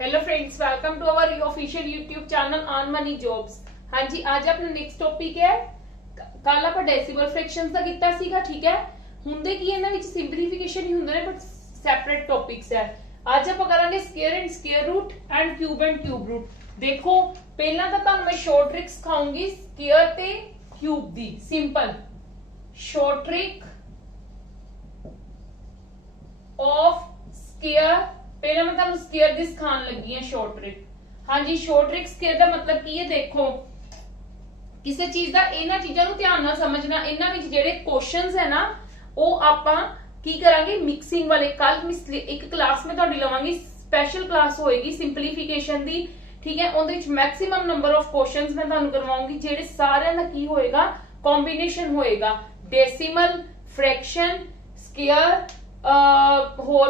Hello friends, welcome to our official YouTube channel on money jobs. हाँ जी, आज अपना नेक्स्ट टॉपिक है। ਕੱਲ ਆਪਾਂ ਡੈਸੀਮਲ ਫ੍ਰੈਕਸ਼ਨਸ ਦਾ ਕੀਤਾ ਸੀਗਾ, ਠੀਕ ਹੈ। ਹੁੰਦੇ ਕੀ ਇਹਨਾਂ ਵਿੱਚ ਸਿੰਪਲੀਫਿਕੇਸ਼ਨ ਹੀ ਹੁੰਦੇ ਨੇ, ਬਟ ਸੈਪਰੇਟ ਟੌਪਿਕਸ ਹੈ। ਅੱਜ ਆਪਾਂ ਕਰਾਂਗੇ square and square root and cube root. ਦੇਖੋ, ਪਹਿਲਾਂ ਤਾਂ ਤੁਹਾਨੂੰ ਮੈਂ ਸ਼ਾਰਟ ਟ੍ਰਿਕ ਸਿਖਾਉਂਗੀ ਸਕੁਅਰ ਤੇ ਕਿਊਬ ਦੀ। Simple short trick of square. ਪਹਿਲਾਂ ਮੈਂ ਤੁਹਾਨੂੰ ਸਕੁਅਰ ਦੀ ਸਿਖਾਉਣ ਲੱਗੀ ਹਾਂ ਸ਼ਾਰਟ ਟ੍ਰਿਕ। हाँ जी, शॉर्ट ट्रिक स्क्वायर ਦਾ ਮਤਲਬ ਕੀ ਹੈ? ਦੇਖੋ, ਕਿਸੇ ਚੀਜ਼ ਦਾ ਇਹਨਾਂ ਚੀਜ਼ਾਂ ਨੂੰ ਧਿਆਨ ਨਾਲ ਸਮਝਣਾ। ਇਹਨਾਂ ਵਿੱਚ ਜਿਹੜੇ ਕੁਐਸਚਨਸ ਹੈ ਨਾ, ਉਹ ਆਪਾਂ ਕੀ ਕਰਾਂਗੇ? ਮਿਕਸਿੰਗ ਵਾਲੇ। ਕੱਲ ਇੱਕ ਕਲਾਸ ਮੈਂ ਤੁਹਾਡੀ ਲਵਾਂਗੀ, ਸਪੈਸ਼ਲ ਕਲਾਸ ਹੋਏਗੀ ਸਿੰਪਲੀਫਿਕੇਸ਼ਨ ਦੀ, ਠੀਕ ਹੈ। ਉਹਦੇ ਵਿੱਚ ਮੈਕਸਿਮਮ ਨੰਬਰ ਆਫ ਕੁਐਸਚਨਸ ਮੈਂ ਤੁਹਾਨੂੰ ਕਰਵਾਉਂਗੀ, ਜਿਹੜੇ ਸਾਰਿਆਂ ਦਾ ਕੀ ਹੋਏਗਾ? ਕੰਬੀਨੇਸ਼ਨ ਹੋਏਗਾ। ਡੈਸੀਮਲ, ਫ੍ਰੈਕਸ਼ਨ, ਸਕੁਅਰ, ਹੋਰ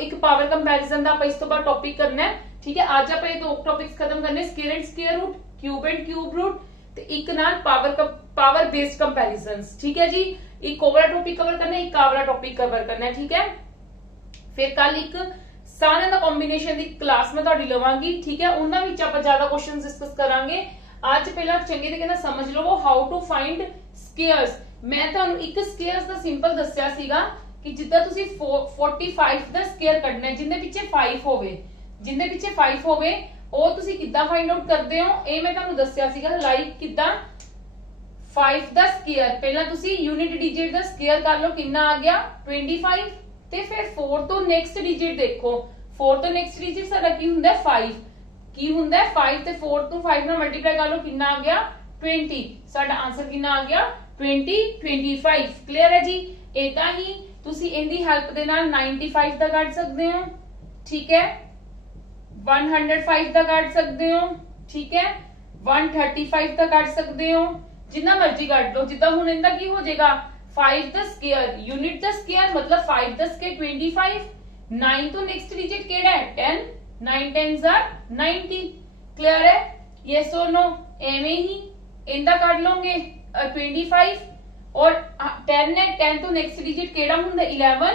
ਇੱਕ ਪਾਵਰ ਕੰਪੈਰੀਜ਼ਨ ਦਾ ਆਪਾਂ ਇਸ ਤੋਂ ਬਾਅਦ ਟੌਪਿਕ ਕਰਨਾ ਹੈ, ठीक है। आज आप ये दो टॉपिक्स खत्म करने, square and square root, cube and cube root, ते एक नाल पावर बेस्ड कंपैरिजंस, ठीक है जी। एक ओवरऑल टॉपिक कवर करना है, एक आवला टॉपिक कवर करना है, ठीक है। फिर कल एक सारे दा कॉम्बिनेशन दी क्लास मैं तुहाडी लवांगी, ठीक है। उन्हां विच आपां ज्यादा क्वेश्चंस डिस्कस करांगे। आज पहला चंगे तरीके नाल समझ लवो हाउ टू फाइंड स्क्वायर्स। मैं तुहानू एक स्क्वायर्स दा सिंपल दस्सिया सीगा कि जिद्दां तुसीं 45 दा स्क्वायर कढना है, जिंदे पिछे 5 होवे, जिंदे पिछे 5 होवे, ਉਹ ਤੁਸੀਂ ਕਿੱਦਾਂ ਫਾਈਂਡ ਆਊਟ ਕਰਦੇ ਹੋ? ਇਹ ਮੈਂ ਤੁਹਾਨੂੰ ਦੱਸਿਆ ਸੀਗਾ। ਲਾਈਕ ਕਿੱਦਾਂ 5 ਦਾ ਸਕੁਅਰ, ਪਹਿਲਾਂ ਤੁਸੀਂ ਯੂਨਿਟ ਡਿਜਿਟ ਦਾ ਸਕੁਅਰ ਕਰ ਲਓ, ਕਿੰਨਾ ਆ ਗਿਆ? 25। ਤੇ ਫਿਰ 4 ਤੋਂ ਨੈਕਸਟ ਡਿਜਿਟ ਦੇਖੋ, 4 ਤੋਂ ਨੈਕਸਟ ਡਿਜਿਟ ਸਾਡਾ ਕੀ ਹੁੰਦਾ? 5। ਕੀ ਹੁੰਦਾ? 5 ਤੇ 4 ਤੋਂ 5 ਨਾਲ ਮਲਟੀਪਲਾਈ ਕਰ ਲਓ, ਕਿੰਨਾ ਆ ਗਿਆ? 20। ਸਾਡਾ ਆਨਸਰ ਕਿੰਨਾ ਆ ਗਿਆ? 25। ਕਲੀਅਰ ਹੈ ਜੀ। ਇਦਾਂ ਹੀ ਤੁਸੀਂ ਇਹਦੀ ਹੈਲਪ ਦੇ ਨਾਲ 95 ਦਾ ਕੱਢ ਸਕਦੇ ਹੋ, ਠੀਕ ਹੈ। 105 ਦਾ ਕੱਢ ਸਕਦੇ ਹੋ, ਠੀਕ ਹੈ। 135 ਦਾ ਕੱਢ ਸਕਦੇ ਹੋ, ਜਿੰਨਾ ਮਰਜ਼ੀ ਕੱਢ ਲਓ। ਜਿੱਦਾਂ ਹੁਣ ਇਹਦਾ ਕੀ ਹੋ ਜਾਏਗਾ? 5 ਦਾ ਸਕੁਅਰ, ਯੂਨਿਟ ਦਾ ਸਕੁਅਰ ਮਤਲਬ 5 ਦਾ ਸਕੁਅਰ 25। 9 ਤੋਂ ਨੈਕਸਟ ਡਿਜਿਟ ਕਿਹੜਾ ਹੈ? 10। 9 10s are 90। ਕਲੀਅਰ ਹੈ? Yes or no? ਐਵੇਂ ਹੀ ਇਹਦਾ ਕੱਢ ਲਓਗੇ 25 ਔਰ 10 ਹੈ। 10 ਤੋਂ ਨੈਕਸਟ ਡਿਜਿਟ ਕਿਹੜਾ ਹੁੰਦਾ? 11।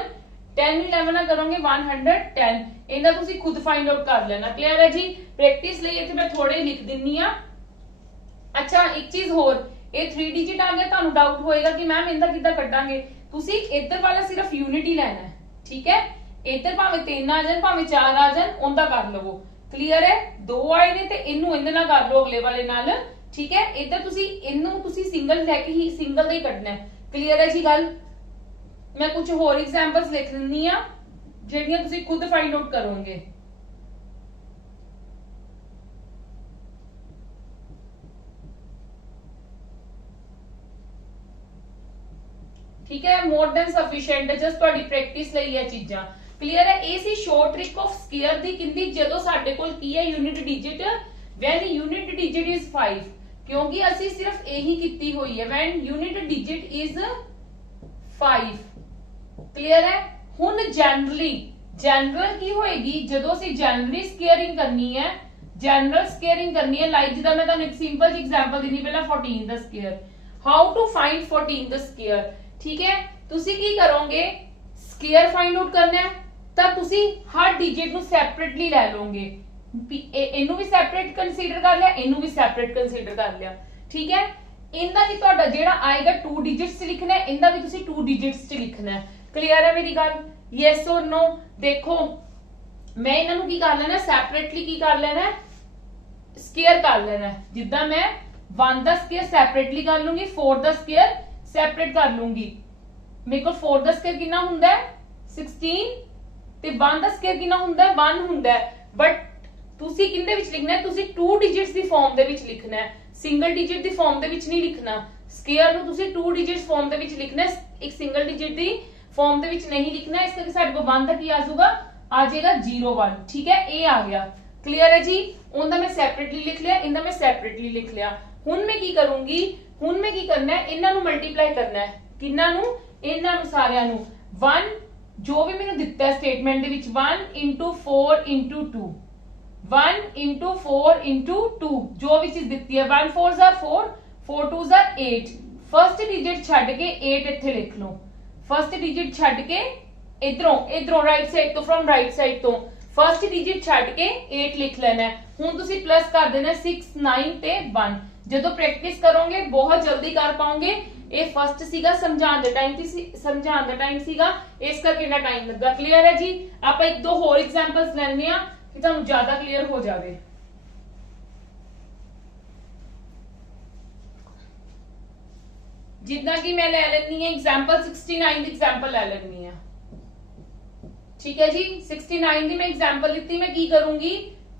10 11 ਨਾਲ ਕਰੋਗੇ 110। ਇਹਦਾ ਤੁਸੀਂ ਖੁਦ ਫਾਈਂਡ ਆਊਟ ਕਰ ਲੈਣਾ। ਕਲੀਅਰ ਹੈ ਜੀ। ਪ੍ਰੈਕਟਿਸ ਲਈ ਇੱਥੇ ਮੈਂ ਥੋੜੇ ਲਿਖ ਦਿੰਨੀ ਆ। ਅੱਛਾ, ਇੱਕ ਚੀਜ਼ ਹੋਰ, ਇਹ 3 ਡਿਜਿਟ ਆ ਗਿਆ, ਤੁਹਾਨੂੰ ਡਾਊਟ ਹੋਏਗਾ ਕਿ ਮੈਮ ਇਹਦਾ ਕਿੱਦਾਂ ਕੱਢਾਂਗੇ? ਤੁਸੀਂ ਇੱਧਰ ਵਾਲਾ ਸਿਰਫ ਯੂਨਿਟ ਹੀ ਲੈਣਾ ਹੈ, ਠੀਕ ਹੈ। ਇੱਧਰ ਭਾਵੇਂ 3 ਆ ਜਾਣ, ਭਾਵੇਂ 4 ਆ ਜਾਣ, ਉਹਦਾ ਕਰ ਲਵੋ। ਕਲੀਅਰ ਹੈ? 2 ਆਏ ਨੇ ਤੇ ਇਹਨੂੰ ਇਹਦੇ ਨਾਲ ਕਰ ਲਓ, ਅਗਲੇ ਵਾਲੇ ਨਾਲ, ਠੀਕ ਹੈ। ਇੱਧਰ ਤੁਸੀਂ ਇਹਨੂੰ ਤੁਸੀਂ ਸਿੰਗਲ ਲੈ ਕੇ ਹੀ ਸਿੰਗਲ ਦਾ ਹੀ ਕੱਢਣਾ ਹੈ। ਕਲੀਅਰ ਹੈ ਜੀ ਗੱਲ? मैं कुछ होर एग्जांपल्स लिख दिंदी आ, ਜਿਹੜੀਆਂ ਤੁਸੀਂ खुद फाइंड आउट करोगे। ठीक है, मोर देन सफिशिएंट, जस्ट ਤੁਹਾਡੀ ਪ੍ਰੈਕਟਿਸ ਲਈ ਇਹ ਚੀਜ਼ਾਂ। ਕਲੀਅਰ ਹੈ? ਇਹ ਸੀ ਸ਼ਾਰਟ ਟ੍ਰਿਕ ਆਫ ਸਕੁਅਰ ਦੀ। ਕਿੰਦੀ? ਜਦੋਂ ਸਾਡੇ ਕੋਲ ਕੀ ਹੈ? Unit digit. When unit digit is 5, ਕਿਉਂਕਿ ਅਸੀਂ ਸਿਰਫ ਇਹੀ ਕੀਤੀ ਹੋਈ ਹੈ। When unit digit is 5। Clear ਹੈ? ਹੁਣ ਜਨਰਲ ਕੀ ਹੋਏਗੀ? ਜਦੋਂ ਅਸੀਂ ਜਨਰਲੀ ਸਕੁਅਰਿੰਗ ਕਰਨੀ ਹੈ, ਲਾਈਕ ਜਿੱਦਾਂ ਮੈਂ ਤੁਹਾਨੂੰ ਇੱਕ ਸਿੰਪਲ ਜਿਹੀ ਐਗਜ਼ਾਮਪਲ ਦਿੰਨੀ, ਪਹਿਲਾਂ 14 ਦਾ ਸਕੁਅਰ। ਹਾਊ ਟੂ ਫਾਈਂਡ 14 ਦਾ ਸਕੁਅਰ, ਠੀਕ ਹੈ। ਤੁਸੀਂ ਕੀ ਕਰੋਗੇ? ਸਕੁਅਰ ਫਾਈਂਡ ਆਊਟ ਕਰਨਾ ਹੈ ਤਾਂ ਤੁਸੀਂ ਹਰ ਡਿਜਿਟ ਨੂੰ ਸੈਪਰੇਟਲੀ ਲੈ ਲਓਗੇ। ਇਹਨੂੰ ਵੀ ਸੈਪਰੇਟ ਕੰਸੀਡਰ ਕਰ ਲਿਆ, ਇਹਨੂੰ ਵੀ ਸੈਪਰੇਟ ਕੰਸੀਡਰ ਕਰ ਲਿਆ, ਠੀਕ ਹੈ। ਇਹਦਾ ਵੀ ਤੁਹਾਡਾ ਜਿਹੜਾ ਆਏਗਾ 2 ਡਿਜਿਟਸ 'ਚ ਲਿਖਣਾ ਹੈ, ਇਹਦਾ ਵੀ ਤੁਸੀਂ 2 ਡਿਜਿਟਸ 'ਚ ਲਿਖਣਾ ਹੈ। ਕਲੀਅਰ ਹੈ ਮੇਰੀ ਗੱਲ? Yes or no? ਦੇਖੋ, ਮੈਂ ਇਹਨਾਂ ਨੂੰ ਕੀ ਕਰ ਲੈਣਾ? ਸੈਪਰੇਟਲੀ ਕੀ ਕਰ ਲੈਣਾ? ਸਕੁਅਰ ਕਰ ਲੈਣਾ। ਜਿੱਦਾਂ ਮੈਂ 1 ਦਾ ਸਕੁਅਰ ਸੈਪਰੇਟਲੀ ਕਰ ਲੂੰਗੀ, 4 ਦਾ ਸਕੁਅਰ ਸੈਪਰੇਟ ਕਰ ਲੂੰਗੀ। ਮੇਰੇ ਕੋਲ 4 ਦਾ ਸਕੁਅਰ ਕਿੰਨਾ ਹੁੰਦਾ ਹੈ? 16 ਤੇ 1 ਦਾ ਸਕੁਅਰ ਕਿੰਨਾ ਹੁੰਦਾ ਹੈ? 1 ਹੁੰਦਾ ਹੈ। ਬਟ ਤੁਸੀਂ ਕਿੰਦੇ ਵਿੱਚ ਲਿਖਣਾ ਹੈ? ਤੁਸੀਂ 2 ਡਿਜਿਟਸ ਦੀ ਫਾਰਮ ਦੇ ਵਿੱਚ ਲਿਖਣਾ ਹੈ, ਸਿੰਗਲ ਡਿਜਿਟ ਦੀ ਫਾਰਮ ਦੇ ਵਿੱਚ ਨਹੀਂ ਲਿਖਣਾ। ਸਕੁਅਰ ਨੂੰ ਤੁਸੀਂ 2 ਡਿਜਿਟਸ ਫਾਰਮ ਦੇ ਵਿੱਚ ਲਿਖਣਾ ਹੈ, ਇੱਕ ਸਿੰਗਲ ਡਿਜਿਟ ਦੀ ਫਾਰਮ ਦੇ ਵਿੱਚ ਨਹੀਂ ਲਿਖਣਾ। ਇਸ ਕਰਕੇ ਸਾਡੇ ਕੋਲ 1 ਦਾ ਕੀ ਆ ਜਾਊਗਾ? ਆ ਜਾਏਗਾ 01, ਠੀਕ ਹੈ। ਇਹ ਆ ਗਿਆ। ਕਲੀਅਰ ਹੈ ਜੀ? ਉਹਦਾ ਮੈਂ ਸੈਪਰੇਟਲੀ ਲਿਖ ਲਿਆ, ਇਹਦਾ ਮੈਂ ਸੈਪਰੇਟਲੀ ਲਿਖ ਲਿਆ। ਹੁਣ ਮੈਂ ਕੀ ਕਰੂੰਗੀ? ਹੁਣ ਮੈਂ ਕੀ ਕਰਨਾ ਹੈ? ਇਹਨਾਂ ਨੂੰ ਮਲਟੀਪਲਾਈ ਕਰਨਾ ਹੈ। ਕਿੰਨਾਂ ਨੂੰ? ਇਹਨਾਂ ਨੂੰ ਸਾਰਿਆਂ ਨੂੰ। 1 ਜੋ ਵੀ ਮੈਨੂੰ ਦਿੱਤਾ ਹੈ ਸਟੇਟਮੈਂਟ ਦੇ ਵਿੱਚ, 1 into 4 into 2, 1 into 4 into 2, ਜੋ ਵੀ ਚੀਜ਼ ਦਿੱਤੀ ਹੈ। 1 4s are 4, 4 2s are 8। First digit ਛੱਡ ਕੇ 8 ਇੱਥੇ ਲਿਖ ਲਓ। ਫਸਟ ਡਿਜਿਟ ਛੱਡ ਕੇ ਇਧਰੋਂ ਰਾਈਟ ਸਾਈਡ ਤੋਂ, ਫਰਮ ਰਾਈਟ ਸਾਈਡ ਤੋਂ फर्स्ट डिजिट छड्ड के 8 लिख लेना है। हुण तुसी प्लस कर देना 6 9 ते 1। जदों प्रैक्टिस करोगे बहुत जल्दी कर पाओगे। ये फर्स्ट सीगा समझाने दे टाइम सीगा, इस करके इतना टाइम लगा। क्लियर है जी। आप एक दो होर एग्जांपल्स लेने आ कि तुहानू ज्यादा क्लियर हो जाए। जिदा कि मैं ले लेनी है एग्जांपल 69 दी एग्जांपल ले लेनी है। ठीक है जी। 69 दी मैं एग्जांपल ली, मैं की करूंगी,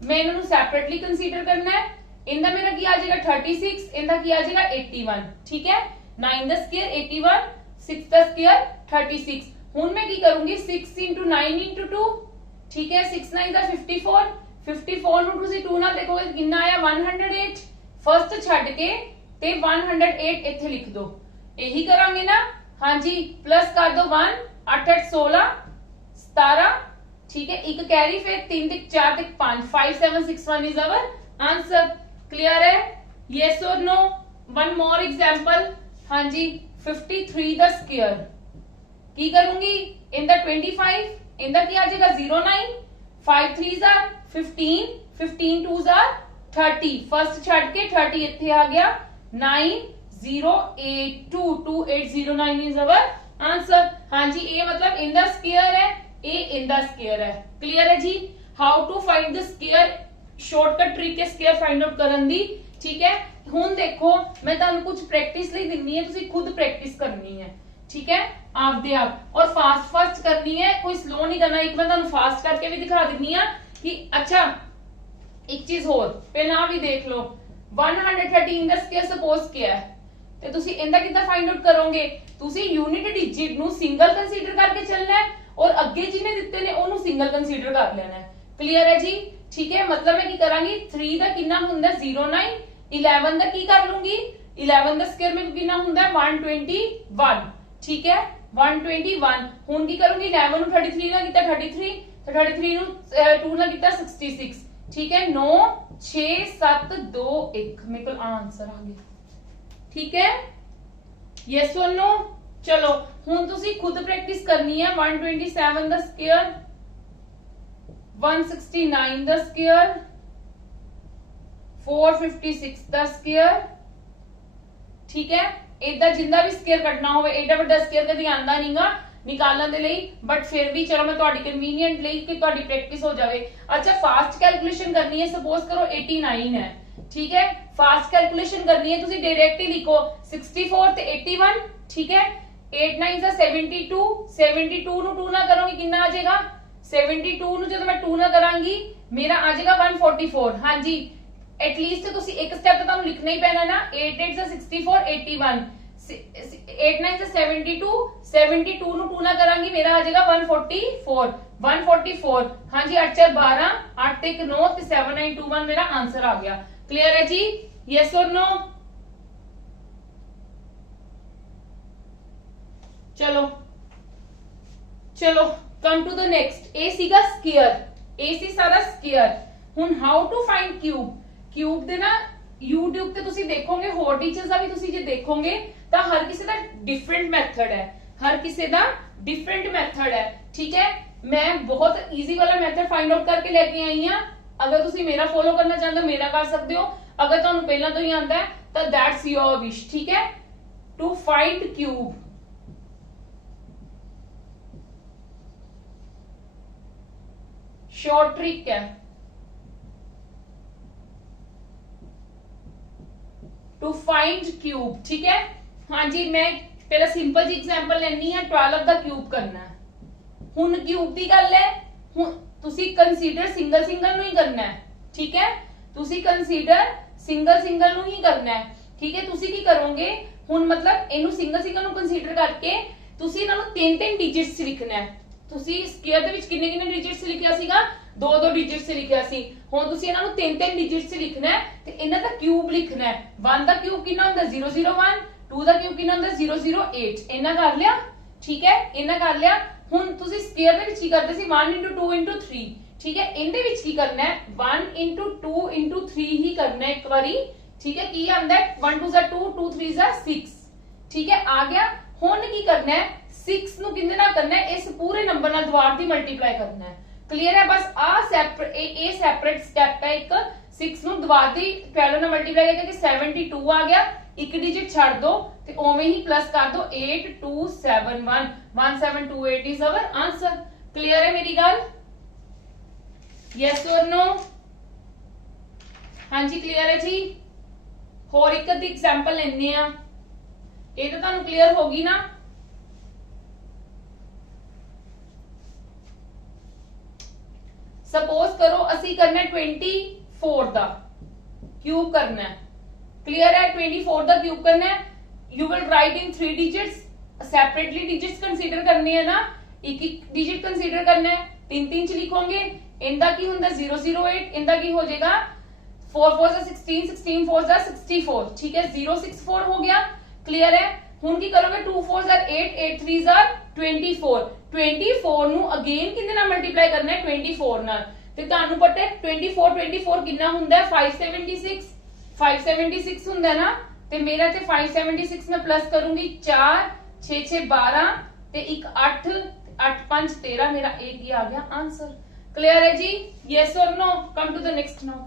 मैं इन्होंने सैपरेटली कंसीडर करना है। इनका मेरा की आ जाएगा 36, इनका की आ जाएगा 81। ठीक है। 9 द स्क्वायर 81, 6 द स्क्वायर 36। हुन मैं की करूंगी 6 इंटू 9 इंटू 2। ठीक है। 6 9 दा 54, 54 नु तुसी 2 नाल देखोगे कितना आया 108। फर्स्ट छड्ड के ते 108 इथे लिख दो। यही करांगे ना। हाँ जी। प्लस कर दो 1 8 8 16 17। ठीक है। एक कैरी फिर 3 दिक 4 दिक 5 5 7 6 1 इज आवर आंसर। क्लियर है। Yes or no. One more example. हाँ जी। 53 द स्क्वायर की करूंगी in the 25, in the key आ जाएगा 09, 5 3 आर 15, 15 2 आर 30। फर्स्ट छड्ड के 30 इथे आ गया 9082 2809 इज अवर आंसर। हाँ जी। ये मतलब इन द स्क्वायर है, ये इन द स्क्वायर है। क्लियर है जी। How to find the square, shortcut trick है स्क्वायर फाइंड आउट करन दी। ठीक है। हुन देखो मैं तुहानू कुछ प्रैक्टिस लई दिन्नी है, तुसी खुद प्रैक्टिस करनी है। ठीक है। आप दे आप और फास्ट फास्ट करनी है, कोई स्लो नहीं करना। एक मैं तुहानू फास्ट करके भी दिखा दिन्नी है कि अच्छा एक चीज होर पहला भी देख लो। 113 द स्क्वायर सपोज किया है ਤੇ ਤੁਸੀਂ ਇਹਦਾ ਕਿੱਦਾਂ ਫਾਈਂਡ ਆਊਟ ਕਰੋਗੇ? ਤੁਸੀਂ ਯੂਨਿਟ ਡਿਜਿਟ ਨੂੰ ਸਿੰਗਲ ਕੰਸੀਡਰ ਕਰਕੇ ਚੱਲਣਾ ਹੈ ਔਰ ਅੱਗੇ ਜਿਹਨੇ ਦਿੱਤੇ ਨੇ ਉਹਨੂੰ ਸਿੰਗਲ ਕੰਸੀਡਰ ਕਰ ਲੈਣਾ ਹੈ। ਕਲੀਅਰ ਹੈ ਜੀ। ਠੀਕ ਹੈ। मतलब मैं ਕੀ ਕਰਾਂਗੀ 3 ਦਾ ਕਿੰਨਾ ਹੁੰਦਾ 09, 11 ਦਾ ਕੀ ਕਰ ਲੂੰਗੀ 11 ਦਾ ਸਕੁਅਰ में ਕਿੰਨਾ ਹੁੰਦਾ 121। ਠੀਕ ਹੈ। 121। ਹੁਣ ਕੀ ਕਰੂੰਗੀ 11 ਨੂੰ 33 ਨਾਲ ਕੀਤਾ 33, ਤੇ 33 ਨੂੰ 2 ਨਾਲ ਕੀਤਾ 66। ठीक है। 9 6 7 2 1 मेरे को आंसर आ गया। ठीक है। Yes or no. चलो हुन तुसी खुद प्रैक्टिस करनी है। 127 the square, 169 the square, 456 the square. ठीक है। इदा जिंदा भी स्क्वायर कटना होवे, एडा बड़ा स्क्वायर कभी आंदा नहींगा निकालने दे लई, बट फिर भी चलो मैं तुहाडी कन्वीनियंट लई कि तुहाडी प्रैक्टिस हो जावे। अच्छा फास्ट कैलकुलेशन करनी है, सपोज करो 89 है। ठीक है। फास्ट कैलकुलेशन करनी है, तुसी डायरेक्ट ही लिखो 64 ते 81। ठीक है। 8 9 सा 72, 72 नु 2 ना करोगे कितना आ जाएगा 72 नु जब मैं 2 ना करांगी मेरा आ जाएगा 144। हाँ जी। एटलीस्ट तुसी एक स्टेप तो तुहानू लिखना ही पैना ना। 8 8 सा 64 81, 8 9 सा 72, 72 नु 2 ना करांगी मेरा आ जाएगा 144 144। हाँ जी। 8 4 12, 8 1 9 ते 7 9 2 1 मेरा आंसर आ गया। क्लियर है जी। Yes or no. चलो चलो कम टू द नेक्स्ट। ए सीगा स्क्वायर, ए सी सारा स्क्वायर। हुन how to find cube. Cube दे ना YouTube ਤੇ ਤੁਸੀਂ ਦੇਖੋਗੇ, ਹੋਰ ਟੀਚਰਸ ਦਾ ਵੀ ਤੁਸੀਂ ਜੇ ਦੇਖੋਗੇ ਤਾਂ ਹਰ ਕਿਸੇ ਦਾ ਡਿਫਰੈਂਟ ਮੈਥਡ ਹੈ, ਹਰ ਕਿਸੇ ਦਾ ਡਿਫਰੈਂਟ ਮੈਥਡ ਹੈ। ਠੀਕ ਹੈ। ਮੈਂ ਬਹੁਤ ਈਜ਼ੀ ਵਾਲਾ ਮੈਥਡ ਫਾਈਂਡ ਆਊਟ ਕਰਕੇ ਲੈ ਕੇ ਆਈ ਹਾਂ। अगर तुसी मेरा फॉलो करना चाहते हो मेरा कर सकते हो, अगर तुहानू पहला तो ही आंदा है तो दैट्स योर विश। ठीक है। To find cube, short trick है टू फाइंड क्यूब। ठीक है। हाँ जी। मैं पहला सिंपल जी एग्जांपल लेनी है, 12 का क्यूब करना है। हुन क्यूब की गल है, हुन तुसी कंसीडर सिंगल सिंगल नु ही करना है। ठीक है। तुसी कंसीडर सिंगल सिंगल नु ही करना है। ठीक है। तुसी की करोगे हुन मतलब इनु सिंगल सिंगल नु कंसीडर करके तुसी इना नु 3-3 डिजिट्स लिखना है। तुसी स्क्वायर दे विच किन्ने-किन्ने डिजिट्स लिखिया सीगा 2-2 डिजिट्स लिखिया सी। हुन तुसी इना नु 3-3 डिजिट्स लिखना है ते इना दा क्यूब लिखना है। 1 दा क्यूब कितना हुंदा 001, 2 दा क्यूब कितना हुंदा 008। इना कर लिया। ठीक है। इना कर लिया। हुन तुसी स्क्वायर दे विच की करदे सी 1 * 2 * 3। ठीक है। इनदे विच की करना है 1 * 2 * 3 ही करना है एक बारी। ठीक है। की आंदा है 1 2 2 2 3 6। ठीक है। आ गया। हुन की करना है 6 नु किंदे नाल करना है, इस पूरे नंबर नाल दीवार दी मल्टीप्लाई करना है। क्लियर है। बस आ सैपरेट स्टेप है एक 6 ਨੂੰ ਦਵਾ ਦੀ 12 ਨਾਲ ਮਲਟੀਪਲਾਈ ਕਰਕੇ 72 ਆ ਗਿਆ, ਇੱਕ ਡਿਜਿਟ ਛੱਡ ਦੋ ਤੇ ਉਵੇਂ ਹੀ ਪਲੱਸ ਕਰ ਦੋ 8271 1728 ਇਜ਼ आवर आंसर। क्लियर है मेरी गल? Yes or no? हाँ जी क्लियर है जी। होर एक अद्धी एग्जांपल लेने आ, ये तो तुहानू क्लियर होगी ना। सपोज करो असी करना 24 दा क्यूब करना है। क्लियर है? 24 दा क्यूब करना है। You will write in 3 digits, separately digits consider करने है ना, एक एक डिजिट कंसीडर करना है, 3 च लिखोगे। इंदा की हुंदा 008, इंदा की हो जाएगा 4 4 16, 16 4 64, ठीक है 064 हो गया। क्लियर है? हुन की करोगे 2 4 8, 8 3 24, 24 नु अगेन किंदे नाल मल्टीप्लाई करना है 24 नाल, ते तानू पता है 24 कितना हुंदा है 576, 576 हुंदा है ना, ते मेरा ते 576 में प्लस करूंगी 4 6 6 12 ते एक 8 8 5 13, मेरा एक ही आ गया आंसर। क्लियर है जी? Yes or no? Come to the next now.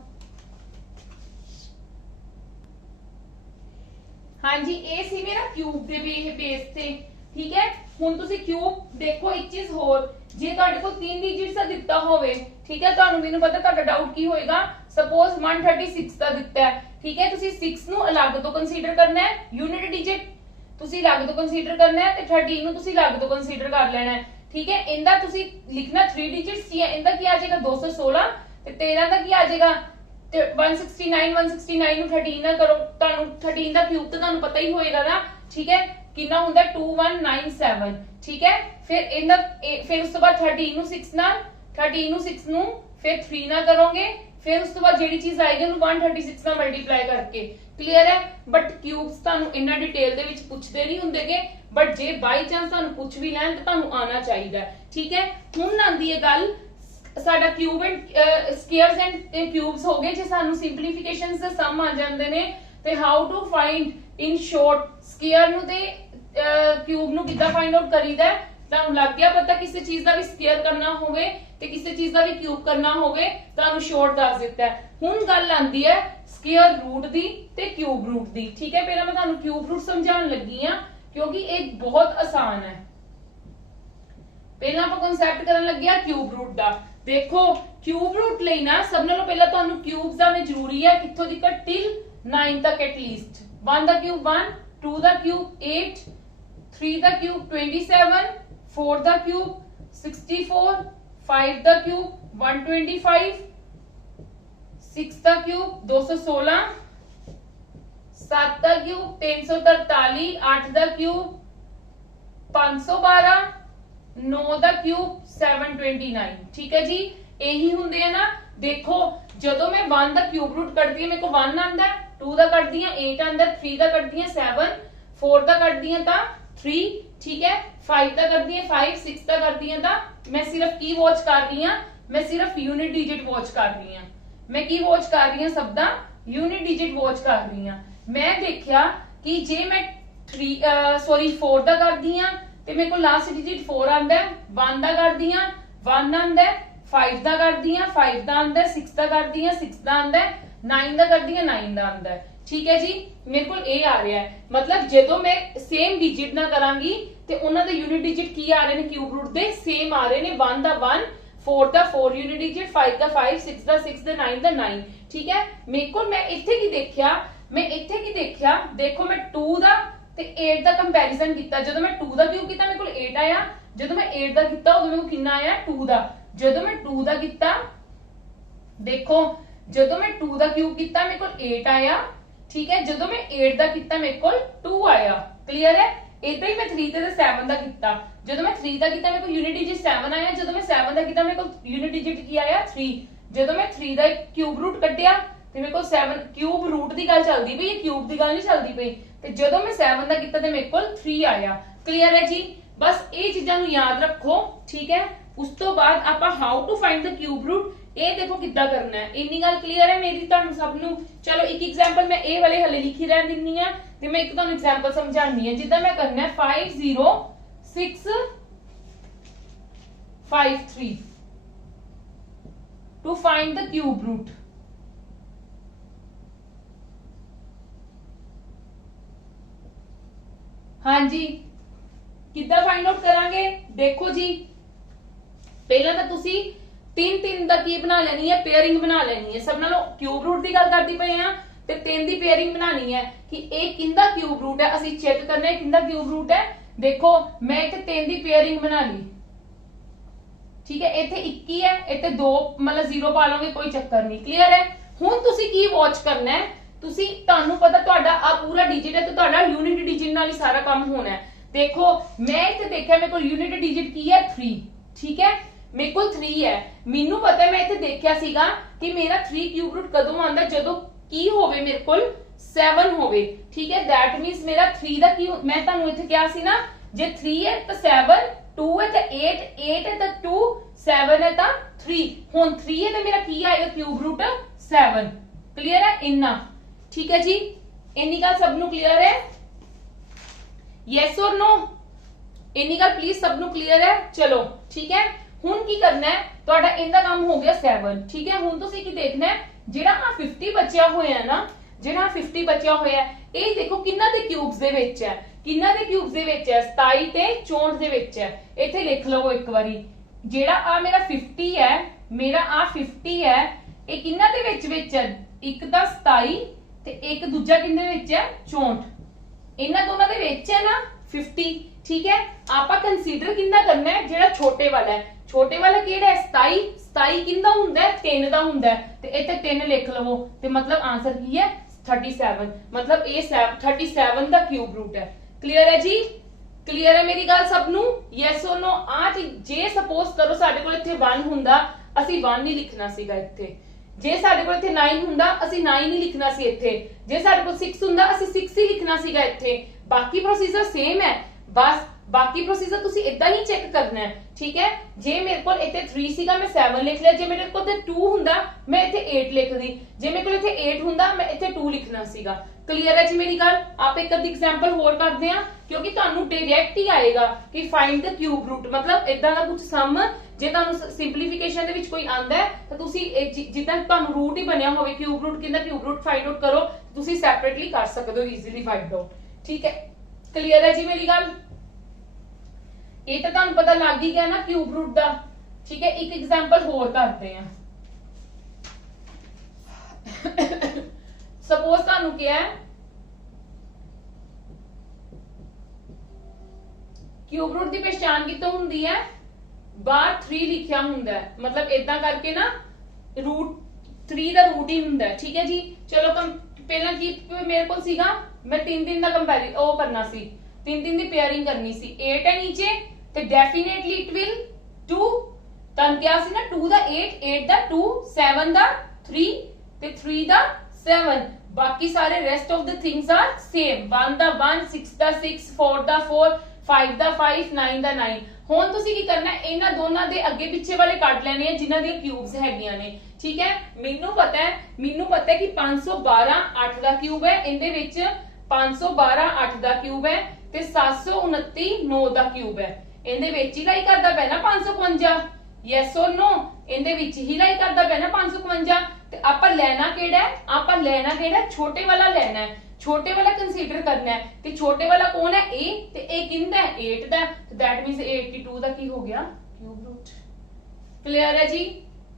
हाँ जी ये सी मेरा क्यूब दे बेस ते, ठीक है। हुण तुसी क्यूब देखो एक चीज होर, जे तुहाडे कोल 3 डिजिट्स दा दित्ता होवे, ठीक है, तुहानू मैनू पता तुहाडा डाउट की होएगा, सपोज 136 दा दित्ता है, ठीक है, तुसी 6 नु अलग तो कंसीडर करना है, यूनिट डिजिट तुसी अलग तो कंसीडर करना है, ते 13 नु तुसी अलग तो कंसीडर कर लेना है, ठीक है। इंदा तुसी लिखना 3 डिजिट्स ही है, इंदा की आ जाएगा 216 ते 13 दा की आ जाएगा 169, 169 नु 13 ना करो, तुहानू 13 दा क्यूब तो तुहानू पता ही होएगा ना, ठीक है, कितना हुंदा 2197, ठीक है। फिर उस तो बाद 13 नु 6 नाल, 13 नु 6 नु फिर 3 ना करोगे, फिर उस तो बाद जेडी चीज आएगी उन्हें 136 नाल मल्टीप्लाई करके। क्लियर है? बट क्यूब्स तुहानू इन्ना डिटेल दे विच पुछदे नहीं हुंदेगे, बट जे बाई चांस तुहानू पुछ भी लैन तो तुहानू आना चाहिए, ठीक है। हुण आंदी है गल साडा cube and squares and cubes हो गए, जे सानू सिंपलीफिकेशंस दे सम आ जांदे ने, ते how to find in short square नु ते क्यूब नु किदा फाइंड आउट करीदा है। तुहानू लग गया पता किसी चीज का भी स्क्वायर करना होवे ते किसी चीज का भी क्यूब करना होवे, तुहानू शॉर्ट दस दिता है। हुण गल आंदी है स्क्वायर रूट दी ते क्यूब रूट दी, ठीक है। पहला मैं तुहानू क्यूब रूट समझाउण लगी हां क्योंकि एक बहुत आसान है। पहला आपां कांसेप्ट करन लगे आ क्यूब रूट दा। देखो क्यूब रूट लई ना सब नालों पहला तुहानू क्यूब्स दा जरूरी है कित्थों तक टिल 9 तक एटलीस्ट। 1 दा क्यूब 1, 2 दा क्यूब 8, 3 दा क्यूब 27, 4 दा क्यूब 64, 5 दा क्यूब 125, 6 दा क्यूब 216, 7 दा क्यूब 343, 8 दा क्यूब 512, 9 दा क्यूब 729, ठीक है जी। यही हुंदे है ना। देखो जदों मैं 1 दा क्यूब रूट कटदी हां मेरे को 1 आंदा है, 2 दा कटदी हां 8 आंदा है, 3 दा कटदी हां 7, 4 दा कटदी हां ता 3, ठीक है, 5 दा करदी हां 5, 6 दा करदी हां ता मैं सिर्फ की वॉच कर रही हां, मैं सिर्फ यूनिट डिजिट वॉच कर रही हां, मैं की वॉच कर रही हां सब दा यूनिट डिजिट वॉच कर रही हां। मैं देखिया कि जे मैं 4 दा करदी हां ते मेरे को लास्ट डिजिट 4 आंदा है, 1 दा करदी हां 1 आंदा है, 5 दा करदी हां 5 दा आंदा है, 6 दा करदी हां 6 दा आंदा है, 9 दा करदी हां 9 दा आंदा है, ठीक है जी। मेरे को ए आ रहा है, मतलब जदों मैं सेम डिजिट ना करांगी ते उन्हां दे यूनिट डिजिट की आ रहे ने क्यूब रूट दे सेम आ रहे ने। 1 दा 1, 4 दा 4 यूनिट डिजिट, 5 दा 5, 6 दा 6 ते 9 दा 9, ठीक है। मेरे को मैं इत्थे की देखिया, देखो मैं 2 दा ते 8 दा कंपैरिजन कीता। जदों मैं 2 दा क्यूब कीता मेरे को 8 आया, जदों मैं 8 दा कीता उदों मेरे को कितना आया 2 दा। जदों मैं 2 दा कीता देखो जदों मैं 2 दा क्यूब कीता मेरे को 8 आया, ठीक है। जदों मैं 8 दा कीता मेरे को 2 आया। क्लियर है? इदां ही मैं 3 ते 7 दा कीता, जदों मैं 3 दा कीता मेरे को यूनिट डिजिट 7 आया, जदों मैं 7 दा कीता मेरे को यूनिट डिजिट की आया 3। जदों मैं 3 दा क्यूब रूट कड्डिया ते मेरे को 7 क्यूब रूट दी गल चलदी पई, क्यूब दी गल नहीं चलदी पई, ते जदों मैं 7 दा कीता ते मेरे को 3 आया। क्लियर है जी? बस ये चीजां नूं याद रखो, ठीक है। उस तो बाद आपां how to find the cube root ये देखो किद्दां करना है। इन्नी गल क्लियर है मेरी तुहानूं सब नूं? चलो एक एग्जांपल मैं ए वाले हले लिखी रहन दिन्नी आ ते मैं एक तुहानूं एग्जांपल समझानी है। जिद्दां मैं करना है 50653, to find the cube root. हाँ जी, किद्दां फाइंड आउट करांगे? देखो जी, पहला तो तुसी 3 दा की बना लेनी है, पेयरिंग बना लेनी है। सब नालों क्यूब रूट की गल करती पे हां ते 3 दी पेयरिंग बनानी है कि एक किंदा क्यूब रूट है। असि चेक करना है किंदा क्यूब रूट है। देखो मैं इत्थे 3 दी पेयरिंग बना ली, ठीक है। इत्थे 21 है, इत्थे 2 मतलब 0 पा लोगे, कोई चक्कर नहीं। क्लियर है? हुण तुसी की वॉच करना है, तुसी तानू पता तुहाडा आ पूरा डिजिट है तो तुहाडा यूनिट डिजिट नाल ही सारा काम होना है। देखो मैं इत्थे देखिया मेरे को यूनिट डिजिट की है 3, ठीक है। मेरे को 3 है, मैनू पता है मैं इत्थे देखिया सीगा कि मेरा 3 क्यूब रूट कदों आंदा जदों की होवे मेरे कोल 7 होवे, ठीक है। दैट मींस मेरा 3 दा की मैं तानू इत्थे क्या सी ना, जे 3 है तो 7, 2 है तो 8, 8 है तो 2, 7 है तो 3। हुण 3 है तो मेरा की आएगा क्यूब रूट 7। क्लियर है इन्ना? ठीक है जी, इन्नी गल सबनू क्लियर है? Yes or no? इन्नी गल प्लीज सबनू क्लियर है? चलो ठीक है। हुण की करना है, तुहाडा इनदा काम हो गया 7, ठीक है। हुण तुसीं की देखना है, जेड़ा आ 50 बचिया होया है ना, जेड़ा 50 बचिया होया है, ये देखो किन्ना दे क्यूब्स दे विच है, किन्ना दे क्यूब्स दे विच है, 27 ते 64 दे विच है। इत्थे लिख लवो एक बारी, जेड़ा आ मेरा 50 है, मेरा आ 50 है, ये किन्ना दे विच है, एक दा 27 ते एक दूजा किन्ने विच है 64। इन्हां दोनों दे विच है ना 50, ठीक है। आपा कंसीडर किंदा करना है, जेड़ा छोटे वाला है। छोटे वाला केड़ा है 27, 27 किंदा हुंदा है 3 दा हुंदा है, ते इत्थे 3 लिख लवो, ते मतलब आंसर की है 37। मतलब ए 37 दा क्यूब रूट है। क्लियर है जी? क्लियर है मेरी गल सबनू? Yes or no? Uh J suppose करो साडे कोल इत्थे 1 हुंदा, ਅਸੀਂ 1 नहीं लिखना सीगा इत्थे। जे साडे कोल इत्थे 9 हुंदा, ਅਸੀਂ 9 नहीं लिखना सी इत्थे। जे साडे कोल 6 हुंदा, ਅਸੀਂ 6 ही लिखना सीगा इत्थे। बाकी प्रोसीजर सेम है, बस बाकी प्रोसीजर तुसी इदां ही चेक करना है, ठीक है। जे मेरे कोल इत्थे 3 सीगा, मैं 7 लिख लिया। जे मेरे कोल इत्थे 2 हुंदा, मैं इत्थे 8 लिख दी। जे मेरे कोल इत्थे 8 हुंदा, मैं इत्थे 2 लिखना सीगा। क्लियर है जी मेरी गल? आप एक अद्धी एग्जांपल होर करदे हां, क्योंकि तुहानू डायरेक्ट ही आएगा कि फाइंड द क्यूब रूट। मतलब इदां दा कुछ सम जे तुहानू सिंपलीफिकेशन दे विच कोई आंदा है तो तुसी जिद्दां तुहानू रूट ही बनया होवे क्यूब रूट, किंदा क्यूब रूट फाइंड आउट करो, तुसी सैपरेटली कर सकदे हो, इजीली फाइंड आउट। ठीक है, क्लियर है जी मेरी गल? ये तो तुहानू पता लग ही गया ना क्यूब रूट दा। ठीक है, एक एग्जांपल होर करते हैं। सपोज तुहानू क्या है, क्यूब रूट की पहचान कितों हुंदी है, बाहर 3 लिखिया हुंदा है। मतलब इदां करके ना रूट 3 दा रूट ही हुंदा है। ठीक है जी, चलो पहला की मेरे को सीगा, मैं 3 दा कंपैरिजन ओ करना सी, 3 दी पेयरिंग करनी सी। 8 है नीचे तो डेफिनेटली इट विल 2, तन क्या सी ना 2 दा 8, 8 दा 2, 7 दा 3 ते 3 दा 7। बाकी सारे rest of the things are same. 1 दा 1, 6 दा 6, 4 दा 4, 5 दा 5, 9 दा 9। हुण तुसीं की करना है, इन्हां दोनों दे अगे पिछे वाले कट लेने हैं जिन्हां दी क्यूब्स हैगियां ने। ठीक है, मैनू पता है कि 512 8 दा क्यूब है, इहदे विच 512 8 दा क्यूब है ते 729 9 दा क्यूब है। इहदे विच ही लाई करदा पैना 552। Yes or no? इहदे विच ही लाई करदा पैना 552। ते आपां लेना केड़ा है? आपां लेना केड़ा है? छोटे वाला लेना है। छोटे वाला कंसीडर करना है, ते छोटे वाला कौन है? ए, ते ए किंदा है? 8 दा। तो दैट मींस 82 दा की हो गया क्यूब रूट। क्लियर है जी?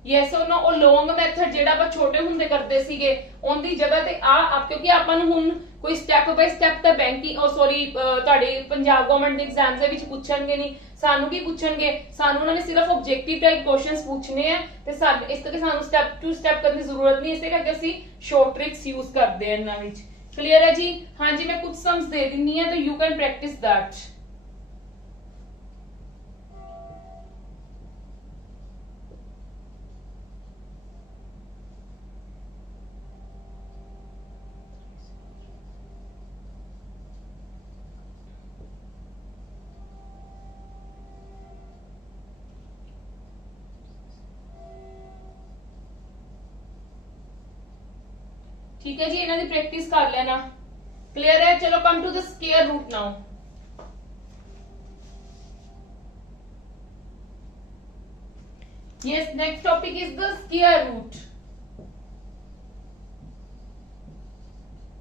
Yes or no? और लॉन्ग मेथड जेड़ा ਆਪਾਂ छोटे ਹੁੰਦੇ ਕਰਦੇ ਸੀਗੇ, ਉਹਦੀ ਜਗ੍ਹਾ ਤੇ ਆ क्योंकि ਆਪਾਂ ਨੂੰ ਹੁਣ ਕੋਈ ਸਟੈਪ ਬਾਈ ਸਟੈਪ ਤਾਂ ਬੈਂਕਿੰਗ ਸੌਰੀ ਤੁਹਾਡੇ ਪੰਜਾਬ ਗਵਰਨਮੈਂਟ ਦੇ ਐਗਜ਼ਾਮਸ ਦੇ ਵਿੱਚ ਪੁੱਛਣਗੇ ਨਹੀਂ। ਸਾਨੂੰ ਕੀ ਪੁੱਛਣਗੇ? ਸਾਨੂੰ ਉਹਨਾਂ ਨੇ ਸਿਰਫ ਆਬਜੈਕਟਿਵ ਟਾਈਪ ਕੁਐਸਚਨਸ ਪੁੱਛਣੇ ਆ ਤੇ ਸਾਡੇ ਇਸ ਕਰਕੇ ਸਾਨੂੰ ਸਟੈਪ ਟੂ ਸਟੈਪ ਕਰਨ ਦੀ ਜ਼ਰੂਰਤ ਨਹੀਂ। ਇਸੇ ਕਰਕੇ ਅਸੀਂ ਸ਼ਾਰਟ ਟ੍ਰਿਕਸ ਯੂਜ਼ ਕਰਦੇ ਆ ਇਹਨਾਂ ਵਿੱਚ। क्लियर है जी? हाँ जी, मैं कुछ सम्स दे देनी है तो यू कैन प्रैक्टिस दैट। ठीक है जी, इन्हां दी प्रैक्टिस कर लेना। क्लियर है? चलो come to the square root now. Yes, next topic is the square root.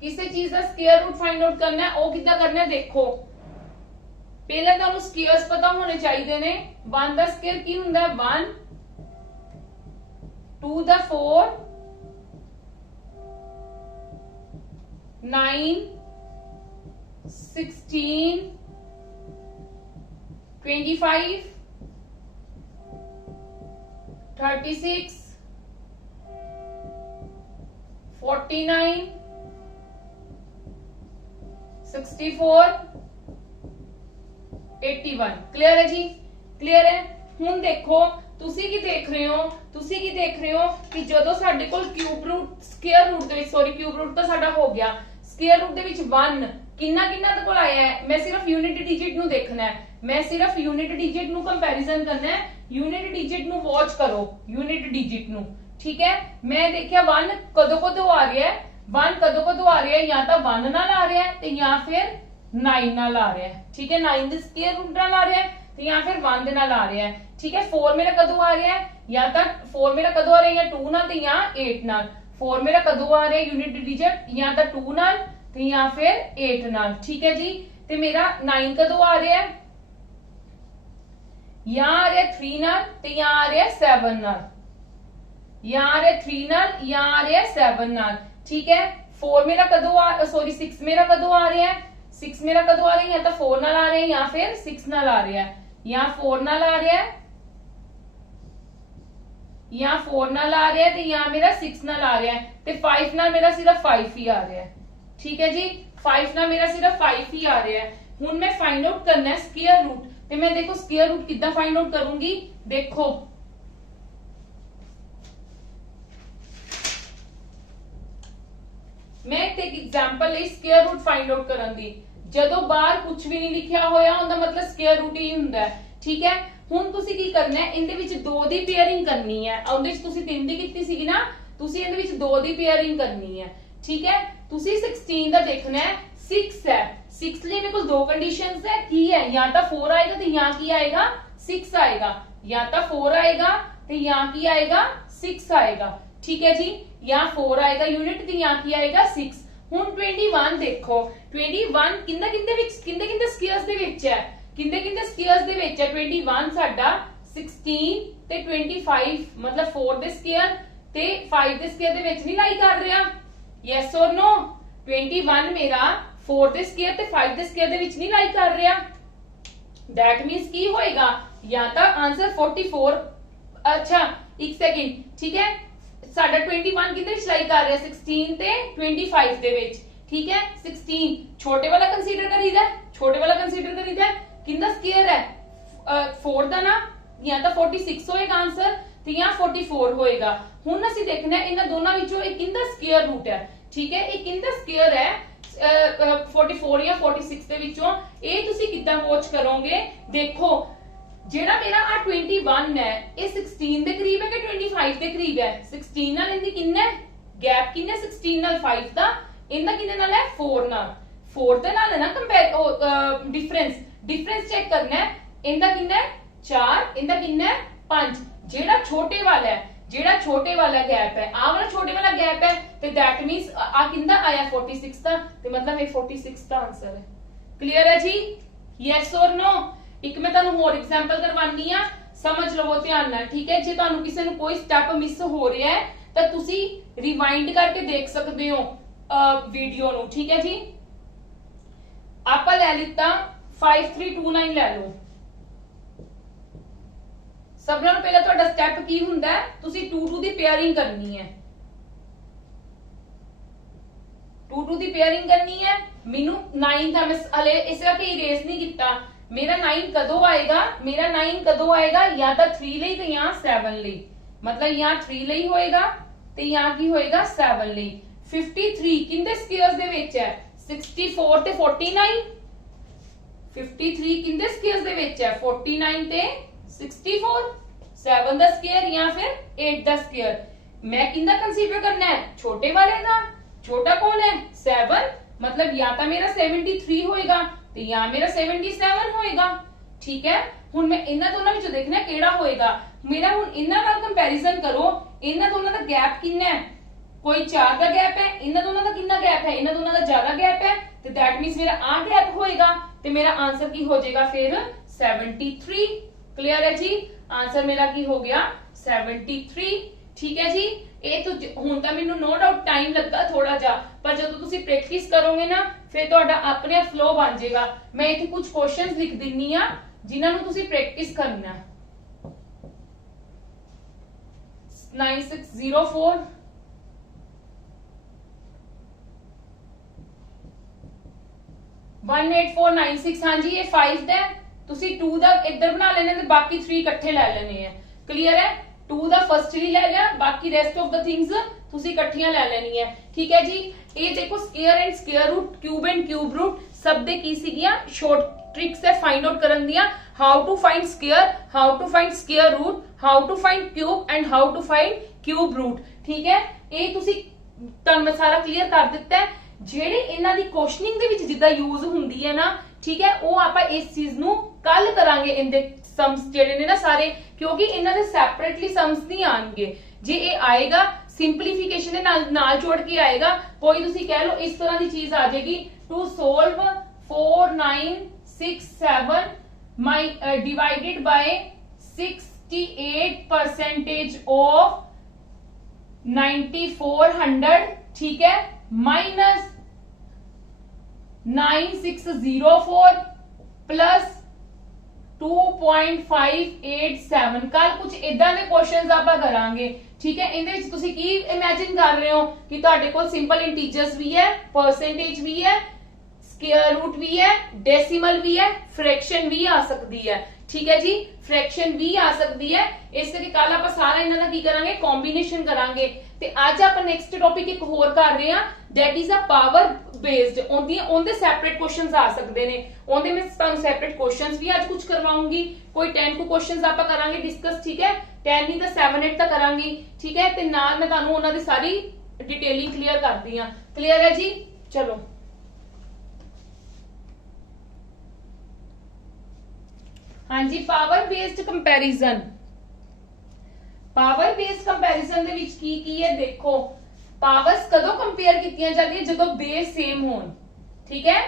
किसी चीज का स्क्वायर रूट फाइंड आउट करना है, वो कितना करना है देखो। पहले तो स्क्वायर्स पता होने चाहिए ने। 1 का स्क्वायर की हुंदा है 1, 2 का 4, 9, 16, 25, 36, 49, 64, 81। क्लियर है जी, क्लियर है। हुण देखो तुसी की देख रहे हो, तुसी की देख रहे हो कि जदों साडे कोल क्यूब रूट स्क्वायर रूट दे विच, सॉरी क्यूब रूट तो साडा हो गया, स्क्वायर रूट दे विच 1 किन्ना किन्ना दे कोल आया है। मैं सिर्फ यूनिट डिजिट नु देखना है, मैं सिर्फ यूनिट डिजिट नु कंपैरिजन करना है। यूनिट डिजिट नु वॉच करो, यूनिट डिजिट नु, ठीक है। मैं देखिया 1 कदों कदों आ रहा है, 1 कदों कदों आ रहा है, या तो 1 नाल आ रहा है ते या फिर 9 नाल आ रहा है, ठीक है। 9 दे स्क्वायर रूट नाल आ रहा है ते या फिर 1 दे नाल आ रहा है, ठीक है। 4 मेरा कदों आ रहा है, या तो 4 मेरा कदों आ रहा है या 2 नाल ते या 8 नाल। 4 मेरा कदों आ रहा है यूनिट डिजिट या तो 2 नाल ते या फिर 8 नाल, ठीक है जी। ते मेरा 9 कदों आ रहा है, या आ रहा है 3 नाल ते या आ रहा है 7 नाल, या आ रहा है 3 नाल या आ रहा है 7 नाल, ठीक है। 4 मेरा कदों आ, सॉरी 6 मेरा कदों आ रहा है, 6 मेरा कदों आ रहा है, या तो 4 नाल आ रहा है या फिर 6 नाल आ रहा है, या 4 नाल आ रहा है, या 4 नाल आ रहा है ते या मेरा 6 नाल आ रहा है। ते 5 नाल मेरा सिर्फ 5 ही आ रहा है, ठीक है जी। 5 नाल मेरा सिर्फ 5 ही आ रहा है। हुण मैं फाइंड आउट करना है स्क्वायर रूट, ते मैं देखो स्क्वायर रूट कितना फाइंड आउट करूंगी, देखो मैं एक एग्जांपल ले स्क्वायर रूट फाइंड आउट करन दी। जदों बाहर कुछ भी नहीं लिखिया होया उनका मतलब स्क्वायर रूट ही हुंदा है, ठीक है। हुण तुसी की करना है, इंदे विच 2 दी पेयरिंग करनी है। उंदे विच तुसी 3 दी कीती सीगी ना, तुसी इंदे विच 2 दी पेयरिंग करनी है, ठीक है। तुसी 16 दा देखना है, 6 है, 6 लिए मेरे को 2 कंडीशंस है, की है या तो 4 आएगा तो या की आएगा 6 आएगा, या तो 4 आएगा तो या की आएगा 6 आएगा, ठीक है जी। या 4 आएगा यूनिट तो या की आएगा 6। हुण 21 देखो, 21 किंदे किंदे विच, किंदे किंदे स्क्वायर्स दे विच है, किंदे किंदे स्क्वायर्स दे विच है। 21 साडा 16 ते 25 मतलब 4 दे स्क्वायर ते 5 दे स्क्वायर दे विच नहीं लाई कर रहा, यस और नो। 21 मेरा 4 दे स्क्वायर ते 5 दे स्क्वायर दे विच नहीं लाई कर रहा, दैट मींस की होएगा या तो आंसर 44। अच्छा एक सेकंड, ठीक है। साडा 21 किंदे विच लाई कर रहा है, 16 ते 25 दे विच, ठीक है। 16 छोटे वाला कंसीडर करीदा, छोटे वाला कंसीडर करीदा, किंदा स्क्वायर है 4 दा ना, या तो 46 होएगा आंसर ते या 44 होएगा। हुण ਅਸੀਂ देखना है इन्हां दोनों विचों एक किंदा स्क्वायर रूट है, ठीक है। एक किंदा स्क्वायर है 44 या 46 ਦੇ ਵਿੱਚੋਂ। ਇਹ ਤੁਸੀਂ ਕਿੱਦਾਂ ਵੋਚ ਕਰੋਗੇ, ਦੇਖੋ ਜਿਹੜਾ ਮੇਰਾ ਆ 21 ਹੈ ਇਹ 16 ਦੇ ਕਰੀਬ ਹੈ ਕਿ 25 ਦੇ ਕਰੀਬ ਹੈ। 16 ਨਾਲ ਇਹਦੀ ਕਿੰਨਾ ਹੈ ਗੈਪ, ਕਿੰਨਾ 16 ਨਾਲ 5 ਦਾ, ਇਹਦਾ ਕਿੰਨੇ ਨਾਲ ਹੈ 4 ਨਾਲ। 4 ਦੇ ਨਾਲ ਹੈ ਨਾ ਕੰਪੇਅਰ डिफरेंस, डिफरेंस चेक करना है। ਇਹਦਾ किन्ना है 4, ਇਹਦਾ किन्ना है 5। ਜਿਹੜਾ ਛੋਟੇ ਵਾਲਾ ਹੈ, ਜਿਹੜਾ ਛੋਟੇ ਵਾਲਾ ਗੈਪ है, ਆ ਵਾਲਾ ਛੋਟੇ ਵਾਲਾ ਗੈਪ है, ਤੇ दैट मींस ਆ ਕਿੰਦਾ ਆਇਆ 46 ਦਾ, ਤੇ मतलब ਇਹ 46 ਦਾ ਆंसर है। क्लियर है जी, यस और नो। ਇੱਕ ਮੈਂ ਤੁਹਾਨੂੰ ਹੋਰ ਐਗਜ਼ਾਮਪਲ ਕਰਵਾਨੀ ਆ, ਸਮਝ ਲਵੋ ਧਿਆਨ ਨਾਲ, ਠੀਕ ਹੈ। ਜੇ ਤੁਹਾਨੂੰ ਕਿਸੇ ਨੂੰ ਕੋਈ ਸਟੈਪ ਮਿਸ ਹੋ ਰਿਹਾ ਹੈ ਤਾਂ ਤੁਸੀਂ ਰਿਵਾਈਂਡ ਕਰਕੇ ਦੇਖ ਸਕਦੇ ਹੋ ਵੀਡੀਓ ਨੂੰ, ਠੀਕ ਹੈ ਜੀ। ਆਪਾਂ ਲੈ ਲਿੱਤਾ 5329 ਲੈ ਲਓ। ਸਭ ਨਾਲੋਂ ਪਹਿਲਾਂ ਤੁਹਾਡਾ ਸਟੈਪ ਕੀ ਹੁੰਦਾ ਹੈ, ਤੁਸੀਂ 2 ਦੀ ਪੇਅਰਿੰਗ ਕਰਨੀ ਹੈ। 2 ਦੀ ਪੇਅਰਿੰਗ ਕਰਨੀ ਹੈ। ਮੈਨੂੰ 9 ਦਾ ਮੈਂ ਹਲੇ ਇਸ ਕਰਕੇ ਇਰੇਜ਼ ਨਹੀਂ ਕੀਤਾ। मेरा 9 कदों आएगा, मेरा 9 कदों आएगा या तो 3 ਲਈ ਤੇ ਜਾਂ 7 ਲਈ, मतलब यहाँ 3 ਲਈ ਹੋਏਗਾ ਤੇ यहाँ ਕੀ ਹੋਏਗਾ 7 ਲਈ। 53 ਕਿੰਦੇ ਸਕੁਅਰਸ ਦੇ ਵਿੱਚ ਹੈ 64 ਤੇ 49। 53 ਕਿੰਦੇ ਸਕੁਅਰਸ ਦੇ ਵਿੱਚ ਹੈ 49 ਤੇ 64। 7 ਦਾ ਸਕੁਅਰ ਜਾਂ ਫਿਰ 8 ਦਾ ਸਕੁਅਰ। मैं किंदा कंसीडर करना है छोटे वाले का। छोटा कौन है 7, मतलब या तो मेरा 73 होएगा ਤੇ या मेरा 77 होएगा, ठीक है। हुण मैं इन्हां दोनों विचों देखना किहड़ा होएगा। मेरा हुण इन्हां नाल कंपैरिजन करो, इन्हां दोनों दा गैप कितना है, कोई 4 का गैप है, इन्हां दोनों दा कितना गैप है, इन्हां दोनों दा ज्यादा गैप है, तो दैट मींस मेरा आ गैप होएगा, तो मेरा आंसर की हो जाएगा फिर 73। क्लियर है जी, आंसर मेरा की हो गया 73। ठीक है जी, ਇਹ तो ਹੁਣ ਤਾਂ ਮੈਨੂੰ नो डाउट टाइम ਲੱਗਾ थोड़ा जा, पर ਜਦੋਂ ਤੁਸੀਂ ਪ੍ਰੈਕਟਿਸ ਕਰੋਗੇ ਨਾ ਫਿਰ ਤੁਹਾਡਾ ਆਪਣੇ ਆਪ ਫਲੋ ਬਣ ਜਾਏਗਾ। ਮੈਂ ਇੱਥੇ ਕੁਝ ਕੁਐਸਚਨਸ ਲਿਖ ਦਿੰਨੀ ਆ ਜਿਨ੍ਹਾਂ ਨੂੰ ਤੁਸੀਂ ਪ੍ਰੈਕਟਿਸ ਕਰਨਾ ਹੈ। 9604 18496 हाँ जी, ये 5 ਦਾ ਤੁਸੀਂ 2 ਦਾ ਇੱਧਰ ਬਣਾ ਲੈਣੇ ਤੇ ਬਾਕੀ 3 ਇਕੱਠੇ ਲੈ ਲੈਣੇ ਆ। ਕਲੀਅਰ ਹੈ, 2 ਦਾ ਫਸਟਲੀ ਲੈ ਲਿਆ, ਬਾਕੀ ਰੈਸਟ ਆਫ ਦ ਥਿੰਗਸ ਤੁਸੀਂ ਇਕੱਠੀਆਂ ਲੈ ਲੈਣੀ ਹੈ। ਠੀਕ ਹੈ ਜੀ, ਇਹ ਦੇਖੋ square and square root, cube and cube root ਸਭ ਦੇ ਕੀ ਸੀਗੀਆਂ ਸ਼ਾਰਟ ਟ੍ਰਿਕਸ ਹੈ फाइंड आउट ਕਰਨ ਦੀਆਂ। How to find square, how to find square root, how to find cube and how to find cube root. ਠੀਕ ਹੈ, ਇਹ ਤੁਸੀਂ ਤੁਹਾਨੂੰ ਮੈਂ ਸਾਰਾ ਕਲੀਅਰ ਕਰ ਦਿੱਤਾ ਹੈ। ਜਿਹੜੇ ਇਹਨਾਂ ਦੀ ਕੁਐਸਚਨਿੰਗ ਦੇ ਵਿੱਚ ਜਿੱਦਾਂ ਯੂਜ਼ ਹੁੰਦੀ ਹੈ ਨਾ, ਠੀਕ ਹੈ, ਉਹ ਆਪਾਂ ਇਸ ਚੀਜ਼ ਨੂੰ ਕੱਲ ਕਰਾਂਗੇ। ਇਹਦੇ ਸਮਸ ਜਿਹੜੇ ਨੇ ਨਾ ਸਾਰੇ, ਕਿਉਂਕਿ ਇਹਨਾਂ ਦੇ ਸੈਪਰੇਟਲੀ ਸਮਸ ਨਹੀਂ ਆਣਗੇ। ਜੇ ਇਹ ਆਏਗਾ ਸਿੰਪਲੀਫਿਕੇਸ਼ਨ ਦੇ ਨਾਲ ਜੋੜ ਕੇ ਆਏਗਾ, ਕੋਈ ਤੁਸੀਂ ਕਹਿ ਲਓ ਇਸ ਤਰ੍ਹਾਂ ਦੀ ਚੀਜ਼ ਆ ਜਾਏਗੀ, to solve 4967 divided by 68% of 9400, ठीक है, माइनस 9604 प्लस 2.587। कल कुछ इदां दे क्वेश्चंस आपां करांगे। ठीक है, इहदे विच तुसीं की इमेजिन कर रहे हो कि तुहाडे कोल सिंपल इंटीजर्स भी है, परसेंटेज भी है, स्क्वायर रूट भी है, डेसिमल भी है, फ्रैक्शन भी आ सकती है। ठीक है जी, फ्रैक्शन भी आ सकती है। इस करके कल आपां सारा इन्हां दा की करांगे, कॉम्बिनेशन करांगे। ते अज आपां नेक्स्ट टॉपिक एक होर कर रहे हां, that is a power based. ओंदे सेपरेट क्वेश्चंस आ सकते ने, ओंदे मैं तुहानू सेपरेट क्वेश्चंस भी आज कुछ करवाऊंगी। कोई 10 को क्वेश्चंस आपां करांगे डिस्कस। ठीक है, 10 नहीं तो 7 8 तक करांगी। ठीक है, ते नाल मैं तुहानू उन्हां दी सारी डिटेलिंग क्लियर करदी हां। क्लियर है जी, चलो हाँ जी, power based comparison. Power based comparison दे विच की है देखो, पावर्स कदों कंपेयर कीतियां जांदियां जदों बेस सेम होण। ठीक है,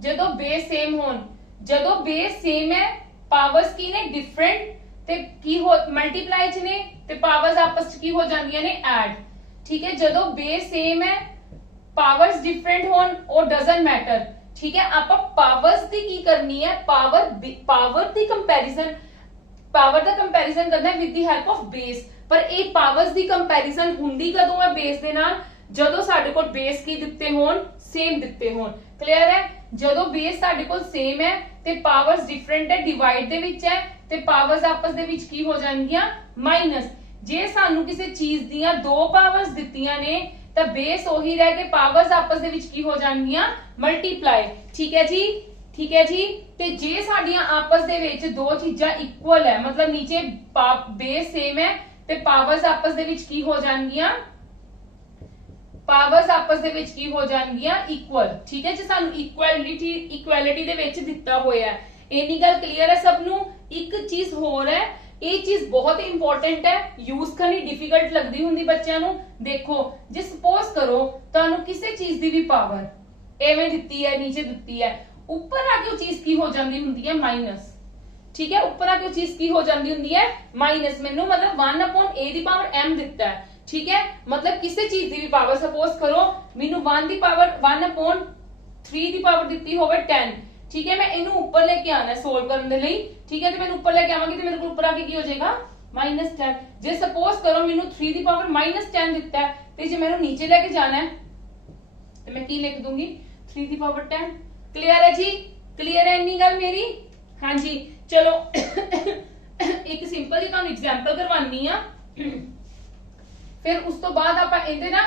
जदों बेस सेम होण, जदों बेस सेम है पावर्स की ने डिफरेंट ते की हो मल्टीप्लाई च ने ते पावर्स आपस च की हो जांदियां ने ऐड। ठीक है, जदों बेस सेम है पावर्स डिफरेंट होण और डजंट मैटर। ठीक है, आप पावर्स दी की करनी है, पावर दी कंपैरिजन, पावर दा कंपैरिजन करना है with the help of base. पर ए पावर्स दी कंपैरिजन हुंदी कदों है बेस दे नाल, जदों साडे कोल बेस की दित्ते होण, सेम दित्ते होण। क्लियर है, जदों बेस साडे कोल सेम है ते पावर्स डिफरेंट है, डिवाइड दे विच है ते पावर्स आपस दे विच की हो जाणगियां माइनस। जे सानू किसी चीज दियां दो पावर्स दित्तियां ने तो बेस ओही रह के पावर्स आपस दे विच की हो जाणगियां मल्टीप्लाई। ठीक है जी, ठीक है जी। ते जे साडियां आपस दे विच दो चीजां इक्वल है, मतलब नीचे बेस सेम है ते पावर्स आपस दे विच की हो जाणगियां, पावर्स आपस दे विच की हो जाणगियां इक्वल। ठीक है जी, सानू इक्वलिटी दे विच दित्ता होया है। इन्नी गल क्लियर है सब नू। एक चीज होर है, ये चीज बहुत इंपॉर्टेंट है, यूज करनी डिफिकल्ट लगती हुंदी बच्चों नू। देखो, जे सपोज करो तुहानू किसी चीज दी भी पावर एवें दित्ती है, नीचे दित्ती है, ऊपर आके वो चीज की हो जाती हुंदी है माइनस। ठीक है, ऊपर आके वो चीज की हो जाती हुंदी है माइनस। मैनू मतलब 1/a दी पावर m दित्ता है। ठीक है, मतलब किसी चीज दी भी पावर सपोज करो मैनू 1 दी पावर 1/3 दी पावर दित्ती होवे 10। ठीक है, मैं इनू ऊपर लेके आना है सोल्व करने दे लई। ठीक है, तो मैं ऊपर लेके आवांगी तो मेरे को ऊपर आके की हो जाएगा -10। जे सपोज करो मैनू 3 दी पावर -10 दिता है, तो जे मैनू नीचे लेके जाना है तो मैं की लिख दूंगी 3 दी पावर 10। क्लियर है जी, क्लियर है इन्नी गल मेरी? हाँ जी, चलो एक सिंपल जी तुहानू एग्जांपल करवानी आ, फिर उस तो बाद आपां इहदे ना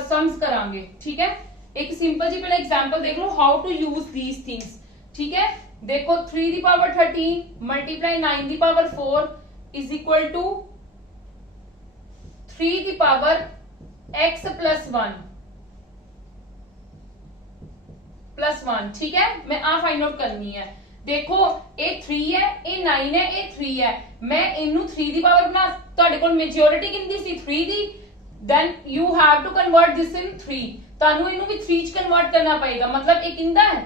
सम्स करांगे। ठीक है, एक सिंपल जी पहले एग्जांपल देख लो, how to use these things. ठीक है, देखो 3 दी पावर 13 मल्टीप्लाई 9 दी पावर 4 इज इक्वल टू 3 दी पावर x प्लस 1। ठीक है, मैं आ फाइंड आउट करनी है। देखो ये 3 है, ये 9 है, ये 3 है, मैं इनू 3 ਦੀ ਪਾਵਰ ਬਣਾ, ਤੁਹਾਡੇ ਕੋਲ ਮੈਜੋਰਿਟੀ ਕਿੰਨੀ ਸੀ 3 ਦੀ, then you have to convert this in 3, ਤੁਹਾਨੂੰ ਇਹਨੂੰ ਵੀ 3 ਚ ਕਨਵਰਟ ਕਰਨਾ ਪਏਗਾ, मतलब ਇਹ ਕਿੰਦਾ ਹੈ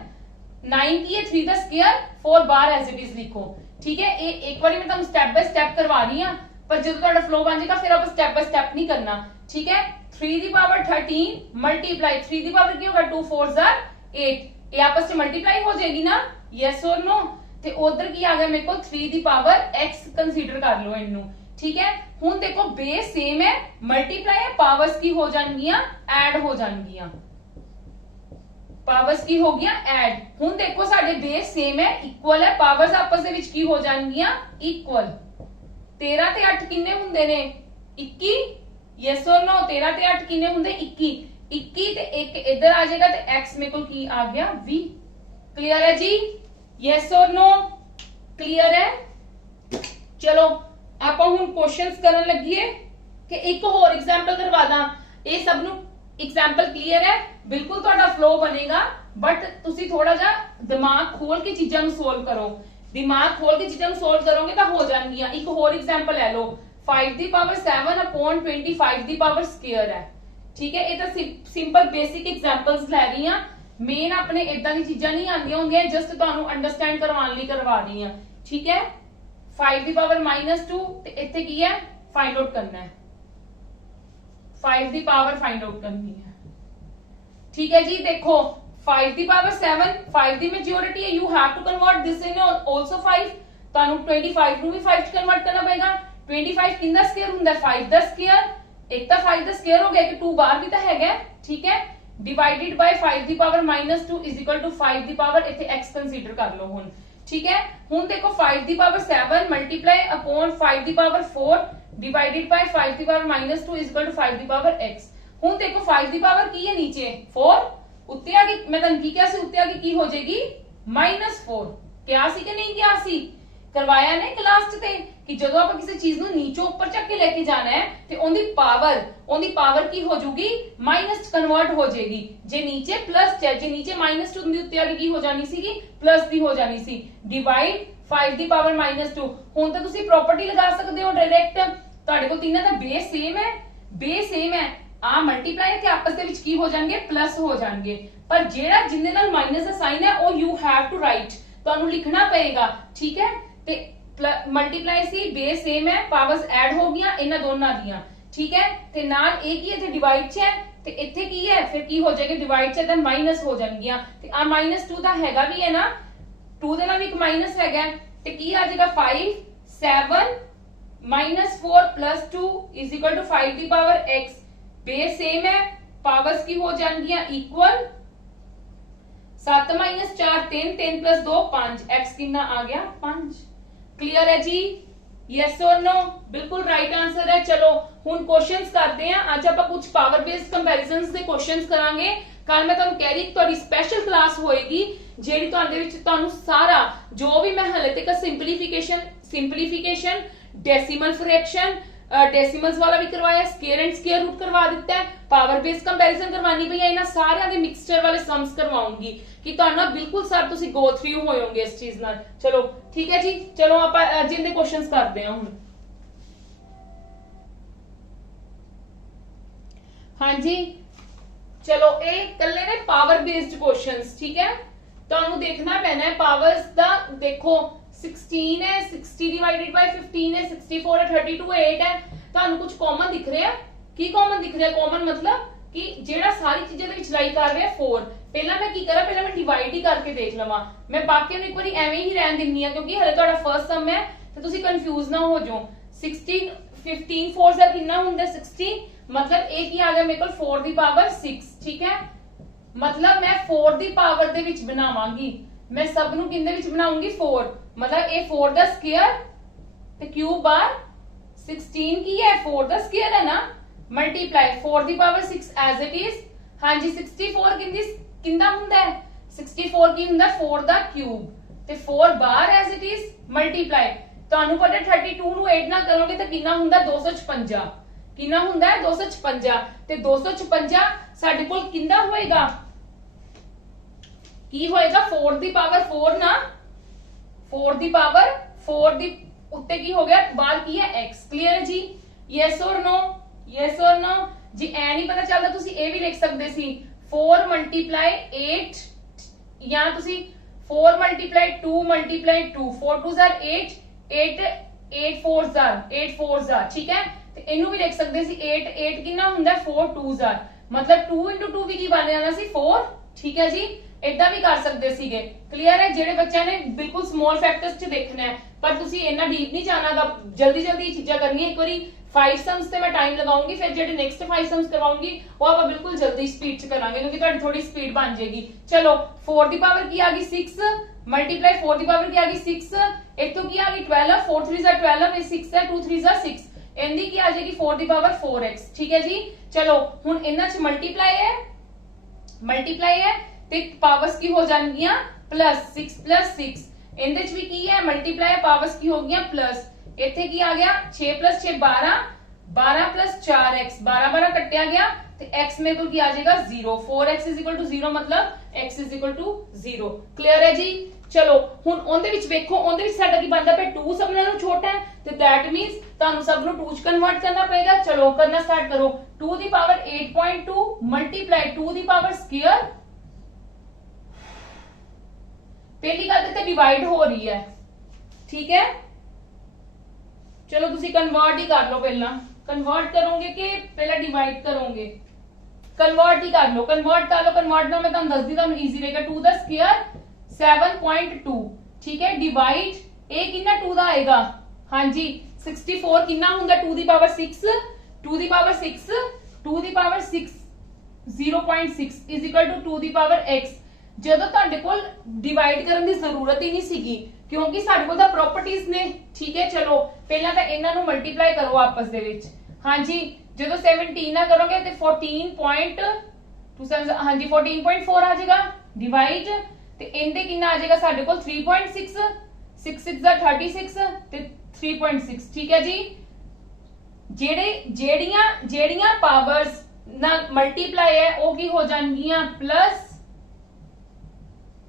9 ਕੀ ਹੈ 3 ਦਾ ਸਕੁਅਰ 4 ਬਾਰ ਐਜ਼ ਇਟ ਇਜ਼ ਲਿਖੋ, ठीक है। ਇਹ ਇੱਕ ਵਾਰੀ ਮੈਂ ਤੁਹਾਨੂੰ ਸਟੈਪ ਬਾय ਸਟੈਪ ਕਰਵਾ ਰਹੀ ਹਾਂ, पर ਜਦੋਂ ਤੁਹਾਡਾ ਫਲੋ ਬਣ ਜਾਏਗਾ ਫਿਰ ਆਪਾਂ ਸਟੈਪ ਬਾय ਸਟੈਪ ਨਹੀਂ ਕਰਨਾ, ठीक है। 3 ਦੀ ਪਾਵਰ 13 ਮਲਟੀਪਲਾਈ 3 ਦੀ ਪਾਵਰ ਕੀ ਹੋਗਾ 2 4 8, ਇਹ ਆਪਸ ਚ ਮਲਟੀਪਲਾਈ ਹੋ ਜਾਏਗੀ ਨਾ, यस और नो, ਤੇ ਉਧਰ ਕੀ ਆ ਗਿਆ ਮੇਰੇ ਕੋਲ 3 ਦੀ ਪਾਵਰ x ਕੰਸੀਡਰ ਕਰ ਲਓ ਇਹਨੂੰ, ਠੀਕ ਹੈ। ਹੁਣ ਦੇਖੋ ਬੇਸ ਸੇਮ ਹੈ, ਮਲਟੀਪਲਾਈ ਹੈ, ਪਾਵਰਸ ਕੀ ਹੋ ਜਾਣਗੀਆਂ ਐਡ ਹੋ ਜਾਣਗੀਆਂ, ਪਾਵਰਸ ਕੀ ਹੋ ਗਿਆ ਐਡ। ਹੁਣ ਦੇਖੋ ਸਾਡੇ ਬੇਸ ਸੇਮ ਹੈ, ਇਕੁਅਲ ਹੈ, ਪਾਵਰਸ ਆਪਸ ਦੇ ਵਿੱਚ ਕੀ ਹੋ ਜਾਣਗੀਆਂ ਇਕੁਅਲ। 13 ਤੇ 8 ਕਿੰਨੇ ਹੁੰਦੇ ਨੇ 21, ਯੈਸ অর ਨੋ, 13 ਤੇ 8 ਕਿੰਨੇ ਹੁੰਦੇ 21, 21 ਤੇ 1 ਇੱਧਰ ਆ ਜਾਏਗਾ ਤੇ x ਮੇਰੇ ਕੋਲ ਕੀ ਆ ਗਿਆ 20। क्लियर है जी, यस और नो, क्लियर है। चलो आप हुण क्वेश्चंस करन लगिए कि एक होर एग्जांपल करवा दा, ये सब नु एग्जांपल क्लियर है, बिल्कुल तुहाडा फ्लो बनेगा, बट तुसी थोड़ा जा दिमाग खोल के चीजां नु सोल्व करो, दिमाग खोल के चीजां नु सोल्व करोगे तो हो जाणगियां। एक होर एग्जांपल ले लो, 5 दी power 7 upon 25 the power square है, ठीक है। ये तो सिंपल बेसिक एग्जांपल्स ले रही हां, मेन अपने इदां दी चीजां नहीं आंदियां होंदियां, जस्ट तुहानू अंडरस्टैंड करवाने लई करवा रही हां, ठीक है। 5 दी पावर -2 ते इत्थे की है फाइंड आउट करना है, 5 दी पावर फाइंड आउट करनी है, ठीक है जी। देखो 5 दी पावर 7, 5 दी मेजॉरिटी है, you have to convert this in also 5, तुहानू 25 ਨੂੰ ਵੀ 5 ਚ ਕਨਵਰਟ ਕਰਨਾ ਪਏਗਾ। 25 ਕਿੰਦਾ ਸਕੁਅਰ ਹੁੰਦਾ 5 ਦਾ ਸਕੁਅਰ, ਇੱਕ ਤਾਂ 5 ਦਾ ਸਕੁਅਰ ਹੋ ਗਿਆ ਕਿ 2 ਬਾਹਰ ਵੀ ਤਾਂ ਹੈਗਾ, ठीक है। Divided by 5 the power -2 is equal to 5 the power ਇੱਥੇ x ਕੰਸੀਡਰ ਕਰ ਲਓ ਹੁਣ, ठीक है। ਹੁਣ ਦੇਖੋ 5 ਦੀ power 7 multiply upon 5 the power 4 divided by 5 the power -2 is equal to 5 the power x। ਹੁਣ ਦੇਖੋ 5 ਦੀ ਪਾਵਰ ਕੀ ਹੈ ਨੀਚੇ 4, ਉੱਤੇ ਆ ਗਈ, ਮੈਂ ਤੁਹਾਨੂੰ ਕੀ ਕਿਹਾ ਸੀ ਉੱਤੇ ਆ ਗਈ ਕੀ ਹੋ ਜਾਏਗੀ -4, ਕਿਹਾ ਸੀ ਕਿ ਨਹੀਂ ਕਿਹਾ ਸੀ, ਕਰਵਾਇਆ ਨੇ ਕਲਾਸ ਚ ਤੇ ਕਿ ਜਦੋਂ ਆਪਾਂ ਕਿਸੇ ਚੀਜ਼ ਨੂੰ ਨੀਚੋਂ ਉੱਪਰ ਚੱਕ ਕੇ ਲੈ ਕੇ ਜਾਣਾ ਹੈ ਤੇ ਉਹਦੀ ਪਾਵਰ ਕੀ ਹੋ ਜੂਗੀ ਮਾਈਨਸ ਚ ਕਨਵਰਟ ਹੋ ਜਾਏਗੀ, ਜੇ ਨੀਚੇ ਪਲੱਸ ਚ, ਜੇ ਨੀਚੇ -2 ਹੁੰਦੀ ਉੱਤੇ ਆ ਕੇ ਕੀ ਹੋ ਜਾਣੀ ਸੀਗੀ ਪਲੱਸ ਦੀ ਹੋ ਜਾਣੀ ਸੀ। ਡਿਵਾਈਡ 5 ਦੀ ਪਾਵਰ -2, ਹੁਣ ਤਾਂ ਤੁਸੀਂ ਪ੍ਰੋਪਰਟੀ ਲਗਾ ਸਕਦੇ ਹੋ ਡਾਇਰੈਕਟ, ਤੁਹਾਡੇ ਕੋਲ ਤਿੰਨਾਂ ਦਾ ਬੇਸ ਸੇਮ ਹੈ, ਆ ਮਲਟੀਪਲਾਈ ਤੇ ਆਪਸ ਦੇ ਵਿੱਚ ਕੀ ਹੋ ਜਾਣਗੇ ਪਲੱਸ ਹੋ ਜਾਣਗੇ, ਪਰ ਜਿਹੜਾ ਜਿੰਨੇ ਨਾਲ ਮਾਈਨਸ ਦਾ ਸਾਈਨ ਹੈ ਉਹ ਯੂ ਹੈਵ ਟੂ ਰਾਈਟ, ਤੁਹਾਨੂੰ ਲਿਖਣਾ ਪਏਗਾ, ਠੀਕ ਹੈ। ਤੇ ਮਲਟੀਪਲਾਈ ਸੀ ਬੇਸ ਸੇਮ ਹੈ, ਪਾਵਰਸ ਐਡ ਹੋ ਗਈਆਂ ਇਹਨਾਂ ਦੋਨਾਂ ਦੀਆਂ, ਠੀਕ ਹੈ। ਤੇ ਨਾਲ ਇਹ ਕੀ ਇੱਥੇ ਡਿਵਾਈਡ ਚ ਹੈ ਤੇ ਇੱਥੇ ਕੀ ਹੈ ਫਿਰ ਕੀ ਹੋ ਜਾਏਗਾ ਡਿਵਾਈਡ ਚ ਤਾਂ ਮਾਈਨਸ ਹੋ ਜਾਣਗੀਆਂ, ਤੇ ਆ -2 ਤਾਂ ਹੈਗਾ ਵੀ ਹੈ ਨਾ, 2 ਦੇ ਨਾਲ ਵੀ ਇੱਕ ਮਾਈਨਸ ਹੈਗਾ, ਤੇ ਕੀ ਆ ਜਾਏਗਾ 5 7 -4 + 2 is equal to 5 the power x। Base same है, पावर्स की हो जाएंगियां इक्वल, 7 - 4 3 3 + 2 5, x कितना आ गया 5। क्लियर है जी, यस और नो, बिल्कुल राइट आंसर है। चलो हुन क्वेश्चंस करते हैं, आज आप कुछ पावर बेस्ड कंपैरिजंस दे क्वेश्चंस करांगे। कल मैं तुहानू कह रही तुहाडी स्पेशल क्लास होएगी जेहड़ी तुहाडे विच तुहानू सारा जो भी मैं हले तक सिंपलीफिकेशन डेसिमल फ्रैक्शन डेसिमल्स वाला भी करवाया, स्क्वायर एंड स्क्वायर रूट करवा दिता है, पावर बेस्ड कंपैरिजन करवानी पई है, इना सारियां दे मिक्सचर वाले सम्स करवाऊंगी कि तुहानू बिल्कुल सब तुसी गो थ्रू होयोगे इस चीज नाल। चलो ठीक है जी, चलो आप जिंदे क्वेश्चंस करते हैं हुण। हाँ जी चलो ये कल्ले ने पावर बेस्ड क्वेश्चंस, ठीक है। तुहानू देखना पैना है पावर्स दा, देखो 16 है, 60 डिवाइडेड बाय 15 है, 64 है, 32 है, 8 है, तुहानू कुछ कॉमन दिख रहा है, की कॉमन दिख रहा है, कॉमन मतलब कि जेड़ा सारी चीजें दे विच लाई कर रहा है 4, पहला मैं की करा, पहला मैं डिवाइड ही करके देख लवां, मैं बाकी एक बार एवें ही रहन दिन्नी आ क्योंकि हले तुहाडा फर्स्ट सम है ते तुसी कंफ्यूज ना हो जाओ। 16 15 4 दा कितना हुंदा 60, मतलब ए की आ गया मेरे कोल 4 दी पावर 6, ठीक है। मतलब मैं 4 दी पावर दे विच बनावांगी, मैं सब नु किंदे विच बनाऊंगी 4, मतलब ए 4 दा स्क्वायर ते क्यूब बार 16 की है 4 दा स्क्वायर है ना, मल्टीप्लाई 4 दी पावर 6 एज इट इज। हां जी 64 किंदा हुंदा है 64 की हुंदा 4 दा क्यूब ते 4 बार एज इट इज मल्टीप्लाई, तुहानू पता 32 नु 8 ना करोगे तो कितना हुंदा 256, कितना हुंदा है 256, ते 256 साडे कोल किंदा होएगा की होएगा 4 दी पावर 4 ना, 4 ਦੀ ਪਾਵਰ 4 ਦੀ ਉੱਤੇ ਕੀ ਹੋ ਗਿਆ ਬਾਹਰ ਕੀ ਹੈ x। ਕਲੀਅਰ ਹੈ ਜੀ? Yes or no? Yes or no ਜੀ? ਐ ਨਹੀਂ ਪਤਾ ਚੱਲਦਾ ਤੁਸੀਂ ਇਹ ਵੀ ਲਿਖ ਸਕਦੇ ਸੀ 4 ਮਲਟੀਪਲਾਈ 8 ਜਾਂ ਤੁਸੀਂ 4 multiply 2 multiply 2 4 2s are 8 8 8 4s are 8 4s are ਠੀਕ ਹੈ। ਤੇ ਇਹਨੂੰ ਵੀ ਲਿਖ ਸਕਦੇ ਸੀ 8 8 ਕਿੰਨਾ ਹੁੰਦਾ 4 2s are ਮਤਲਬ 2 2 ਵੀ ਕੀ ਬਣ ਜਾਣਾ ਸੀ 4। ਠੀਕ ਹੈ ਜੀ? ਇਦਾਂ ਵੀ ਕਰ ਸਕਦੇ ਸੀਗੇ। ਕਲੀਅਰ ਹੈ? ਜਿਹੜੇ ਬੱਚਿਆਂ ਨੇ ਬਿਲਕੁਲ ਸਮਾਲ ਫੈਕਟਰਸ 'ਚ ਦੇਖਣਾ ਹੈ ਪਰ ਤੁਸੀਂ ਇੰਨਾ ਡੀਪ ਨਹੀਂ ਜਾਣਾਗਾ, ਜਲਦੀ ਜਲਦੀ ਇਹ ਚੀਜ਼ਾਂ ਕਰਨੀਆਂ। ਇੱਕ ਵਾਰੀ 5 ਸਮਸ ਤੇ ਮੈਂ ਟਾਈਮ ਲਗਾਉਂਗੀ, ਫਿਰ ਜਿਹੜੇ ਨੈਕਸਟ 5 ਸਮਸ ਕਰਵਾਉਂਗੀ ਉਹ ਆਪਾਂ ਬਿਲਕੁਲ ਜਲਦੀ ਸਪੀਡ 'ਚ ਕਰਾਂਗੇ ਕਿਉਂਕਿ ਤੁਹਾਡੀ ਥੋੜੀ ਸਪੀਡ ਬਣ ਜਾਏਗੀ। ਚਲੋ 4 ਦੀ ਪਾਵਰ ਕੀ ਆ ਗਈ 6 ਮਲਟੀਪਲਾਈ 4 ਦੀ ਪਾਵਰ ਕੀ ਆ ਗਈ 6 ਇੱਥੋਂ ਕੀ ਆ ਗਈ 12 4 3s are 12 ਇਹ 6 ਹੈ 2 3s are 6 ਇਹਦੀ ਕੀ ਆ ਜਾਏਗੀ 4 ਦੀ ਪਾਵਰ 4x। ਠੀਕ ਹੈ ਜੀ? ਚਲੋ ਹੁਣ ਇਹਨਾਂ 'ਚ ਮਲਟੀਪਲਾਈ ਹੈ ਤੇ ਪਾਵਰਸ ਕੀ ਹੋ ਜਾਣਗੀਆਂ ਪਲੱਸ 6 plus 6 ਇਹਦੇ 'ਚ ਵੀ ਕੀ ਹੈ ਮਲਟੀਪਲਾਈ ਪਾਵਰਸ ਕੀ ਹੋ ਗਈਆਂ ਪਲੱਸ। ਇੱਥੇ ਕੀ ਆ ਗਿਆ 6 plus 6 12 12 plus 4x 12 12 ਕੱਟਿਆ ਗਿਆ ਤੇ x ਮੇਰੇ ਕੋਲ ਕੀ ਆ ਜਾਏਗਾ 0 4x is equal to 0 ਮਤਲਬ x is equal to 0। Clear ਹੈ ਜੀ? ਚਲੋ ਹੁਣ ਉਹਦੇ ਵਿੱਚ ਵੇਖੋ ਉਹਦੇ ਵਿੱਚ ਸਾਡਾ ਕੀ ਬਣਦਾ ਪਿਆ 2 ਸਭ ਨਾਲੋਂ ਛੋਟਾ ਹੈ ਤੇ that means ਤੁਹਾਨੂੰ ਸਭ ਨੂੰ 2 ਚ ਕਨਵਰਟ ਕਰਨਾ ਪਏਗਾ। ਚਲੋ ਕਰਨਾ ਸਟਾਰਟ ਕਰੋ 2 ਦੀ ਪਾਵਰ 8.2 ਮਲਟੀਪਲਾਈ 2 ਦੀ ਪਾਵਰ ਸਕੁਅਰ। ਪਹਿਲੀ ਗੱਲ ਤੇ ਡਿਵਾਈਡ ਹੋ ਰਹੀ ਹੈ। ਠੀਕ ਹੈ? ਚਲੋ ਤੁਸੀਂ ਕਨਵਰਟ ਹੀ ਕਰ ਲਓ। ਪਹਿਲਾਂ ਕਨਵਰਟ ਕਰੋਗੇ ਕਿ ਪਹਿਲਾਂ ਡਿਵਾਈਡ ਕਰੋਗੇ? ਕਨਵਰਟ ਹੀ ਕਰ ਲਓ। ਕਨਵਰਟ ਕਰ ਲਓ। ਕਨਵਰਟ ਨਾਲ ਮੈਂ ਤੁਹਾਨੂੰ ਦੱਸਦੀ ਤੁਹਾਨੂੰ ਈਜ਼ੀ ਰਹੇਗਾ 2 ਦਾ ਸਕੁਅਰ 7.2 ਠੀਕ ਹੈ ਡਿਵਾਈਡ ਇਹ ਕਿੰਨਾ 2 ਦਾ ਆਏਗਾ ਹਾਂਜੀ 64 ਕਿੰਨਾ ਹੁੰਦਾ 2 ਦੀ power 6 2 the power 6 2 the power 6 0.6 is equal to 2 the power x। ਜਦੋਂ ਤੁਹਾਡੇ ਕੋਲ ਡਿਵਾਈਡ ਕਰਨ ਦੀ ਜ਼ਰੂਰਤ ਹੀ ਨਹੀਂ ਸੀਗੀ ਕਿਉਂਕਿ ਸਾਡੇ ਕੋਲ ਤਾਂ ਪ੍ਰੋਪਰਟੀਆਂ ਨੇ। ਠੀਕ ਹੈ? ਚਲੋ ਪਹਿਲਾਂ ਤਾਂ ਇਹਨਾਂ ਨੂੰ ਮਲਟੀਪਲਾਈ ਕਰੋ ਆਪਸ ਦੇ ਵਿੱਚ। ਹਾਂਜੀ ਜਦੋਂ 17 ਨਾਲ ਕਰੋਗੇ ਤੇ 14.2 ਹਾਂਜੀ 14.4 ਆ ਜਾਏਗਾ ਡਿਵਾਈਡ ਤੇ ਇਹਦੇ ਕਿੰਨਾ ਆ ਜਾਏਗਾ ਸਾਡੇ ਕੋਲ 3.6 6 6 ਦਾ 36 ਤੇ 3.6। ਠੀਕ ਹੈ ਜੀ? ਜਿਹੜੀਆਂ ਪਾਵਰਸ ਨਾਲ ਮਲਟੀਪਲਾਈ ਹੈ ਉਹ ਕੀ ਹੋ ਜਾਣਗੀਆਂ ਪਲੱਸ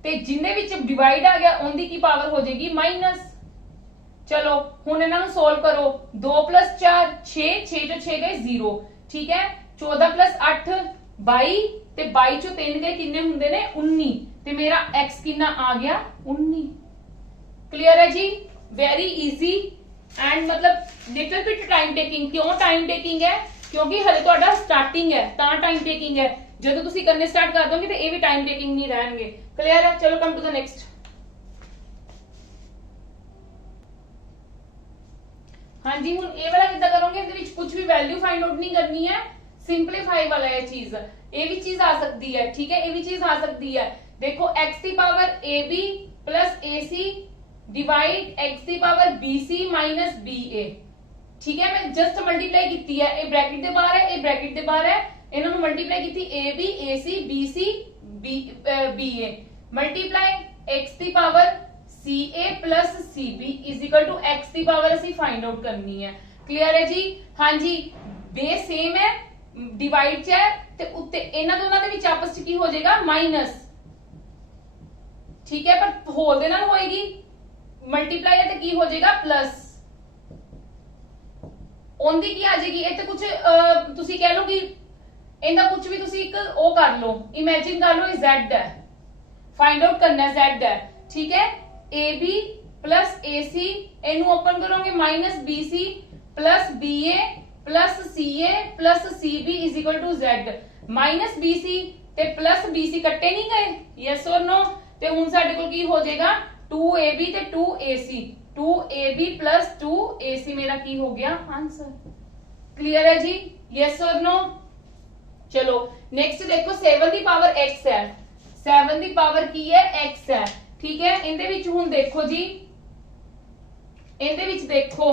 ਤੇ ਜਿੰਨੇ ਵਿੱਚ ਡਿਵਾਈਡ ਆ ਗਿਆ ਉਹਦੀ ਕੀ ਪਾਵਰ ਹੋ ਜਾਏਗੀ ਮਾਈਨਸ। ਚਲੋ ਹੁਣ ਇਹਨਾਂ ਨੂੰ ਸੋਲਵ ਕਰੋ 2 plus 4 6 6 ਚੋਂ 6 ਗਏ 0। ਠੀਕ ਹੈ? 14 plus 8 22 ਤੇ 22 ਚੋਂ 3 ਗਏ ਕਿੰਨੇ ਹੁੰਦੇ ਨੇ 19 ਤੇ ਮੇਰਾ x ਕਿੰਨਾ ਆ ਗਿਆ 19। ਕਲੀਅਰ ਹੈ ਜੀ? ਵੈਰੀ ਈਜ਼ੀ ਐਂਡ ਮਤਲਬ ਲਿਟਲ ਬਿਟ ਟਾਈਮ ਟੇਕਿੰਗ। ਕਿਉਂ ਟਾਈਮ ਟੇਕਿੰਗ ਹੈ? ਕਿਉਂਕਿ ਹਲੇ ਤੁਹਾਡਾ ਸਟਾਰਟਿੰਗ ਹੈ ਤਾਂ ਟਾਈਮ ਟੇਕਿੰਗ ਹੈ। ਜਦੋਂ ਤੁਸੀਂ ਕਰਨੇ ਸਟਾਰਟ ਕਰ ਦੋਗੇ ਤੇ ਇਹ ਵੀ ਟਾਈਮ ਟੇਕਿੰਗ ਨਹੀਂ ਰਹਿਣਗੇ। ਕਲੀਅਰ ਹੈ? ਚਲੋ ਕਮ ਟੂ ਦ ਨੈਕਸਟ। ਹਾਂਜੀ ਹੁਣ ਇਹ ਵਾਲਾ ਕਿੱਦਾਂ ਕਰੋਗੇ? ਇਹਦੇ ਵਿੱਚ ਕੁਝ ਵੀ ਵੈਲਿਊ ਫਾਈਂਡ ਆਊਟ ਨਹੀਂ ਕਰਨੀ ਹੈ ਸਿੰਪਲੀਫਾਈ ਵਾਲਾ ਇਹ ਚੀਜ਼। ਇਹ ਵੀ ਚੀਜ਼ ਆ ਸਕਦੀ ਹੈ। ਠੀਕ ਹੈ? ਇਹ ਵੀ ਚੀਜ਼ ਆ ਸਕਦੀ ਹੈ। देखो x की power ab plus ac divide x की पावर bc माइनस ba। ठीक है? मैं जस्ट मल्टीप्लाई की है ये ब्रैकेट के बाहर है ये ब्रैकेट के बाहर है इन्होंने मल्टीप्लाई की ab ac bc ba multiply x की power ca plus cb is equal to x की पावर ਅਸੀਂ फाइंड आउट करनी है। क्लियर है जी? हाँ जी बेस सेम है डिवाइड ਚ है ਤੇ ਉੱਤੇ ਇਹਨਾਂ ਦੋਨਾਂ ਦੇ ਵਿੱਚ ਆਪਸ ਚ ਕੀ ਹੋ ਜਾਏਗਾ ਮਾਈਨਸ। ठीक है? पर होल दे नाल होएगी मल्टीप्लाई है तो की हो जाएगा प्लस ओंदी की आ जाएगी। इत्थे कुछ तुसी कह लो कि इंदा कुछ भी तुसी एक ओ कर लो इमेजिन कर लो z है फाइंड आउट करना है z है। ठीक है? ab प्लस ac इनू ओपन करोगे minus bc plus ba plus ca plus cb is equal to z minus bc ते प्लस bc कट्टे नहीं गए यस और नो ਤੇ ਹੁਣ ਸਾਡੇ ਕੋਲ ਕੀ ਹੋ ਜਾਏਗਾ 2ab ਤੇ 2ac 2ab plus 2ac ਮੇਰਾ ਕੀ ਹੋ ਗਿਆ ਆंसर। क्लियर है जी? Yes or no? चलो नेक्स्ट देखो 7 ਦੀ ਪਾਵਰ x ਹੈ 7 ਦੀ ਪਾਵਰ ਕੀ ਹੈ x ਹੈ। ठीक है? ਇਹਦੇ ਵਿੱਚ ਹੁਣ ਦੇਖੋ ਜੀ ਇਹਦੇ ਵਿੱਚ ਦੇਖੋ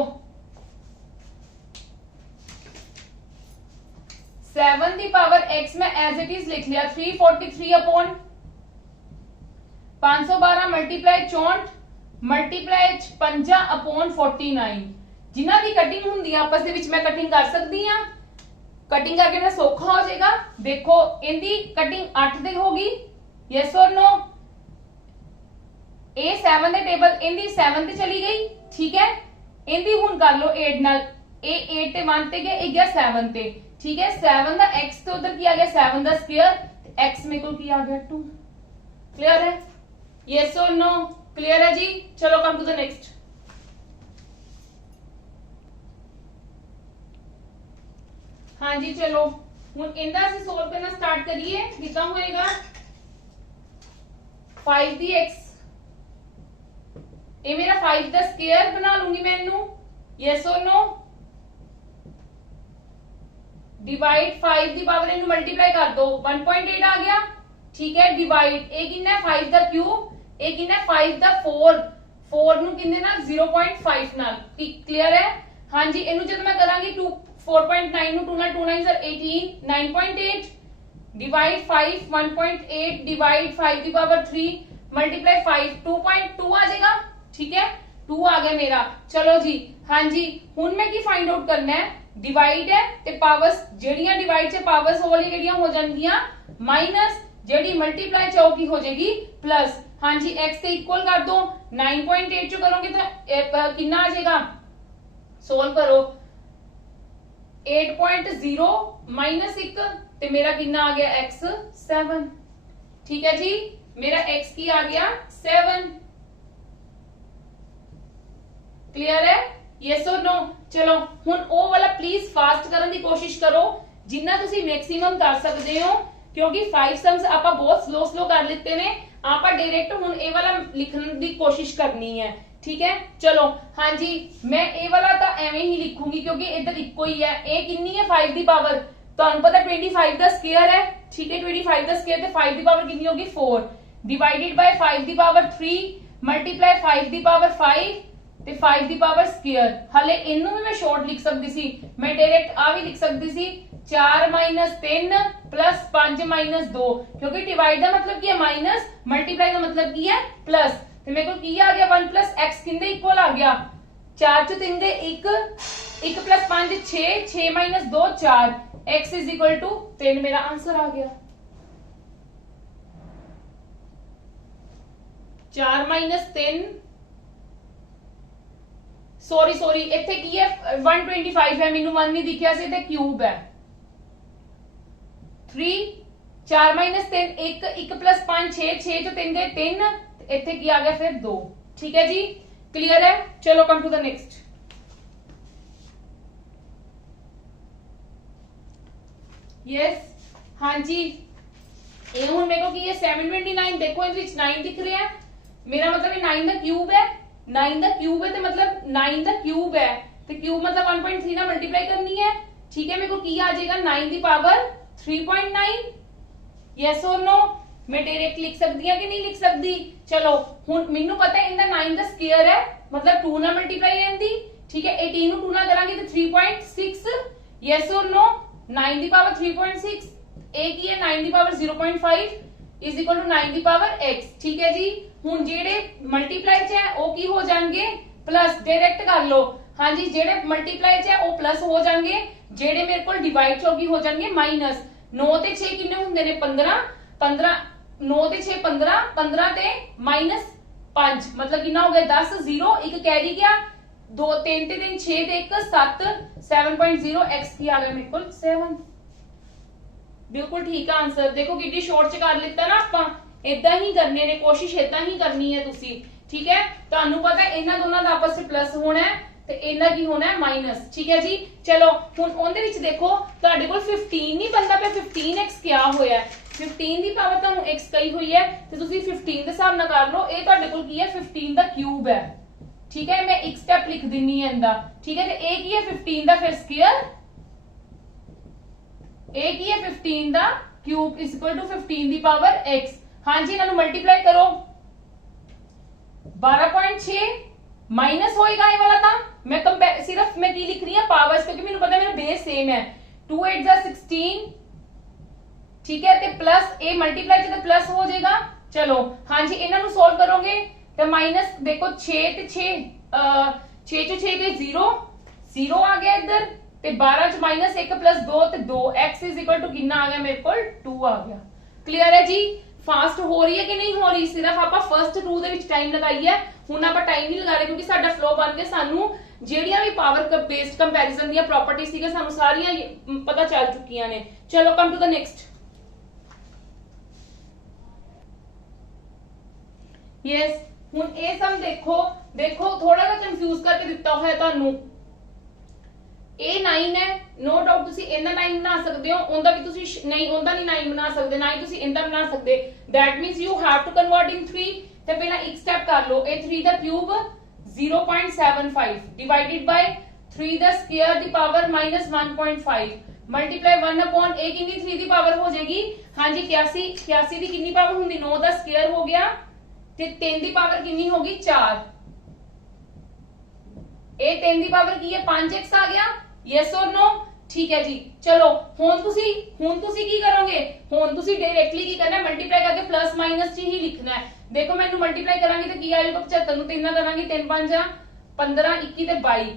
7 ਦੀ ਪਾਵਰ x मैं एज इट इज लिख लिया 343 अपॉन 512 मल्टीप्लाई 64 मल्टीप्लाई 56 अपॉन 49 जिन्हां दी कटिंग हुंदी है आपस दे विच मैं कटिंग कर सकदी हां। कटिंग करके ना सौखा हो जाएगा। देखो इनदी कटिंग 8 दे होगी यस और नो ਇਹ 7 ਦੇ ਟੇਬਲ ਇਹਦੀ 7 ਤੇ ਚਲੀ ਗਈ ਠੀਕ ਹੈ ਇਹਦੀ ਹੁਣ ਕਰ ਲਓ 8 ਨਾਲ ਇਹ 8 ਤੇ 1 ਤੇ ਗਿਆ ਇਹ ਗਿਆ 7 ਤੇ ठीक है 7 ਦਾ x ਤੇ ਉਧਰ ਕੀ ਆ ਗਿਆ 7 ਦਾ ਸਕੁਅਰ x ਮੇਰੇ ਕੋਲ ਕੀ ਆ ਗਿਆ 2 क्लियर है yes or no क्लियर है जी चलो कम टू द नेक्स्ट हाँ जी चलो हुन इंदा से सोल्व करना स्टार्ट करिए कितना होएगा 5 दी x ये मेरा 5 दा स्क्वायर बना लूंगी मैं इनू यस और नो डिवाइड 5 दी पावर इनू मल्टीप्लाई कर दो 1.8 आ गया ठीक है डिवाइड ए कितना है 5 दा क्यूब ए कितना है 5 दा 4 नु कितने ना 0.5 नाल क्लियर है हां जी इनू जब मैं करांगी 2 4.9 नु 2 ਨਾਲ 2 9 सर 18 9.8 डिवाइड 5 1.8 डिवाइड 5 की पावर 3 मल्टीप्लाई 5 2.2 आ जाएगा ठीक है 2 आ गया मेरा चलो जी हां जी हुन मैं की फाइंड आउट करना है डिवाइड है ते पावर्स जेड़ियां डिवाइड से पावर्स हो वाली केड़ियां हो जांदियां माइनस जेड़ी मल्टीप्लाई से की हो जाएगी प्लस हां जी x के इक्वल कर दो 9.8 जो करोगे तो कितना आ जाएगा सोल्व करो 8.0 माइनस 1 ते मेरा कितना आ गया x 7 ठीक है जी मेरा x की आ गया 7 क्लियर है यस और नो चलो हुन ओ वाला प्लीज फास्ट करने की कोशिश करो जिन्ना तुसी मैक्सिमम कर सकते हो क्योंकि 5 सम्स आपा बहुत स्लो स्लो कर लेते ने आपा डायरेक्ट हुन ए वाला लिखने की कोशिश करनी है ठीक है चलो हाँ जी मैं ए वाला तो एवं ही लिखूंगी क्योंकि इधर इको ही है ए कितनी है 5 दी पावर तुहानू पता 25 दा स्क्वायर है ठीक है 25 दा स्क्वायर ते 5 दी पावर कितनी होगी 4 डिवाइडेड बाय 5 दी पावर 3 मल्टीप्लाई 5 दी पावर 5 ते 5 दी पावर स्क्वायर हले इनू भी मैं शॉर्ट लिख सकती सी मैं डायरेक्ट आ भी लिख सकती सी 4 - 3 प्लस 5 - 2 क्योंकि डिवाइड का मतलब की है माइनस मल्टीप्लाई का मतलब की है प्लस तो मेरे को की आ गया 1 प्लस x किंदे इक्वल आ गया 4 च 3 दे 1 1 प्लस 5 6 6 - 2 4 x इज इक्वल टू 3 मेरा आंसर आ गया 4 - 3 सॉरी इथे की है 125 है मेनू 1 नहीं दिखिया सी ते क्यूब है 3 4 - 3 1 1 प्लस 5 6 6 जो 3 गए 3 इथे की आ गया फिर 2 ठीक है जी क्लियर है चलो come to the next yes हाँ जी ये हुन मेरे को की है 729 देखो इन विच 9 दिख रहे हैं मेरा मतलब ये 9 दा क्यूब है 9 दा क्यूब है तो मतलब 9 दा क्यूब है तो क्यूब मतलब 1.3 ना मल्टीप्लाई करनी है ठीक है मेरे को की आ जाएगा 9 दी पावर 3.9 यस और नो मैं डायरेक्ट लिख सकती हूं कि नहीं लिख सकती चलो हुन मेनू पता है इंदा 9 दा स्क्वायर है मतलब 2 ना मल्टीप्लाई है इंदी ठीक है 18 नु 2 ना करांगे तो 3.6 यस और नो 9 दी पावर 3.6 ए की है 9 दी पावर 0.5 इज इक्वल टू 9 दी पावर x ठीक है जी हुन जेड़े मल्टीप्लाई च है ओ की हो जाएंगे प्लस डायरेक्ट कर लो हां जी जेड़े मल्टीप्लाई च है ओ प्लस हो जाएंगे जेड़े मेरे को डिवाइड च हो जाएंगे माइनस 9 ते 6 कितने हुंदे ने 15 15 9 ते 6 15 15 ते माइनस 5 मतलब कितना हो गया 10 0 एक कैरी गया 2 3 ते 3 6 ते 1 7 7.0 x की आ गया मेरे को 7 बिल्कुल ठीक है आंसर देखो कितनी शॉर्ट च कर लेता ना आपा इदा ही करने ने कोशिश इदा ही करनी है तुसी ठीक है तुहानू पता है इन्हां दोनों दा आपस में प्लस होना है ते इन्हां की होना है माइनस ठीक है जी चलो हुन ओंदे विच देखो तुहाडे कोल 15 नहीं बनदा पे 15x क्या होया है 15 दी पावर तुहानू x कही हुई है ते तुसी 15 दे हिसाब नाल कर लो ए तुहाडे कोल की है 15 दा क्यूब है ठीक है मैं एक स्टेप लिख दिन्नी है इंदा ठीक है ते ए की है 15 दा फिर स्क्वायर ए की है 15 दा क्यूब इज इक्वल टू 15 दी पावर x हां जी इन्हां नू मल्टीप्लाई करो 12.6 माइनस होएगा ये वाला था मैं सिर्फ मैं की लिख रही हूं पावर्स क्योंकि मेनू पता है मेरा बेस सेम है 2 8 जा 16 ठीक है ते प्लस ए मल्टीप्लाई से प्लस हो जाएगा चलो हां जी इन्हां नू सॉल्व करोगे तो माइनस देखो 6 ते 6 6 च 6 गए 0 0 आ गया इधर ते 12 च माइनस 1 प्लस 2 ते 2 x इज इक्वल टू कितना आ गया मेरे को 2 आ गया क्लियर है जी फास्ट हो रही है कि नहीं हो रही, सिर्फ आप फर्स्ट टू ਦੇ ਵਿੱਚ ਟਾਈਮ ਲਗਾਈ ਹੈ। ਹੁਣ ਆਪਾਂ ਟਾਈਮ ਨਹੀਂ ਲਗਾ ਰਹੇ ਕਿਉਂਕਿ ਸਾਡਾ ਫਲੋ ਬਣ ਗਿਆ, ਸਾਨੂੰ ਜਿਹੜੀਆਂ ਵੀ ਪਾਵਰ ਬੇਸਡ ਕੰਪੈਰੀਜ਼ਨ ਦੀਆਂ ਪ੍ਰੋਪਰਟੀਆਂ ਸੀਗੇ ਸਾਨੂੰ ਸਾਰੀਆਂ ਪਤਾ ਚੱਲ ਚੁੱਕੀਆਂ ਨੇ। ਚਲੋ come to the next. Yes, ਹੁਣ ਇਹ ਸਮ ਦੇਖੋ ਥੋੜਾ ਜਿਹਾ ਕੰਫਿਊਜ਼ ਕਰਕੇ ਦਿੱਤਾ ਹੋਇਆ ਤੁਹਾਨੂੰ। ਇਹ 9 ਹੈ, नो डाउट ਤੁਸੀਂ ਇਹਦਾ 9 ਬਣਾ ਸਕਦੇ ਹੋ, ਉਹਦਾ ਵੀ ਤੁਸੀਂ ਨਹੀਂ, ਉਹਦਾ ਨਹੀਂ 9 ਬਣਾ ਸਕਦੇ, ਨਾ ਹੀ ਤੁਸੀਂ ਇਹਦਾ ਬਣਾ ਸਕਦੇ। that means you have to convert in 3। ਤੇ ਪਹਿਲਾਂ ਇੱਕ ਸਟੈਪ ਕਰ ਲਓ, ਇਹ 3 ਦਾ ਕਿਊਬ 0.75 ਡਿਵਾਈਡਡ ਬਾਈ 3 ਦਾ ਸਕੁਅਰ ਦੀ ਪਾਵਰ -1.5 ਮਲਟੀਪਲਾਈ 1 ਅਪਨ ਇਹ ਕਿੰਨੀ 3 ਦੀ ਪਾਵਰ ਹੋ ਜਾਏਗੀ। ਹਾਂਜੀ 81 ਦੀ ਕਿੰਨੀ ਪਾਵਰ ਹੁੰਦੀ, 9 ਦਾ ਸਕੁਅਰ ਹੋ ਗਿਆ ਤੇ 3 ਦੀ ਪਾਵਰ ਕਿੰਨੀ ਹੋਗੀ 4। ਇਹ 3 ਦੀ ਪਾਵਰ ਕੀ ਹੈ 5x ਆ ਗਿਆ। यस और नो, ठीक है जी। चलो हुन तुसी की करोगे, हुन तुसी डायरेक्टली की करना है, मल्टीप्लाई करके प्लस माइनस च ही लिखना है। देखो मैंने मल्टीप्लाई करांगी तो की आएगा 75 नु 3 ਨਾਲ ਕਰਾਂਗੀ 3 5 15 21 ਤੇ 22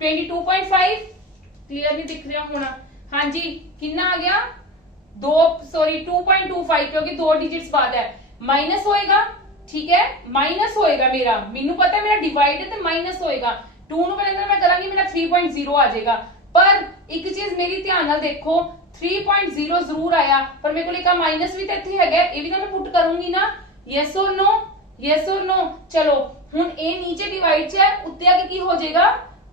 22.5 क्लियर नहीं दिख रहा होना। हाँ जी कितना आ गया 2.25 क्योंकि 2 डिजिट्स बाद है, माइनस होएगा। ठीक है माइनस होएगा, मेनू पता है मेरा डिवाइड है तो माइनस होएगा। 2 ਨੂੰ ਪਹਿਲਾਂ ਮੈਂ ਕਰਾਂਗੀ ਮੇਰਾ 3.0 ਆ ਜਾਏਗਾ, ਪਰ ਇੱਕ ਚੀਜ਼ ਮੇਰੀ ਧਿਆਨ ਨਾਲ ਦੇਖੋ 3.0 ਜ਼ਰੂਰ ਆਇਆ ਪਰ ਮੇਰੇ ਕੋਲ ਇੱਕ ਮਾਈਨਸ ਵੀ ਤਾਂ ਇੱਥੇ ਹੈਗਾ, ਇਹ ਵੀ ਤਾਂ ਮੈਂ ਪੁੱਟ ਕਰੂੰਗੀ ਨਾ। Yes or no, yes or no. ਚਲੋ ਹੁਣ ਇਹ ਨੀਚੇ ਡਿਵਾਈਡ ਚ ਹੈ, ਉੱਤੇ ਆ ਕੇ ਕੀ ਹੋ ਜਾਏਗਾ,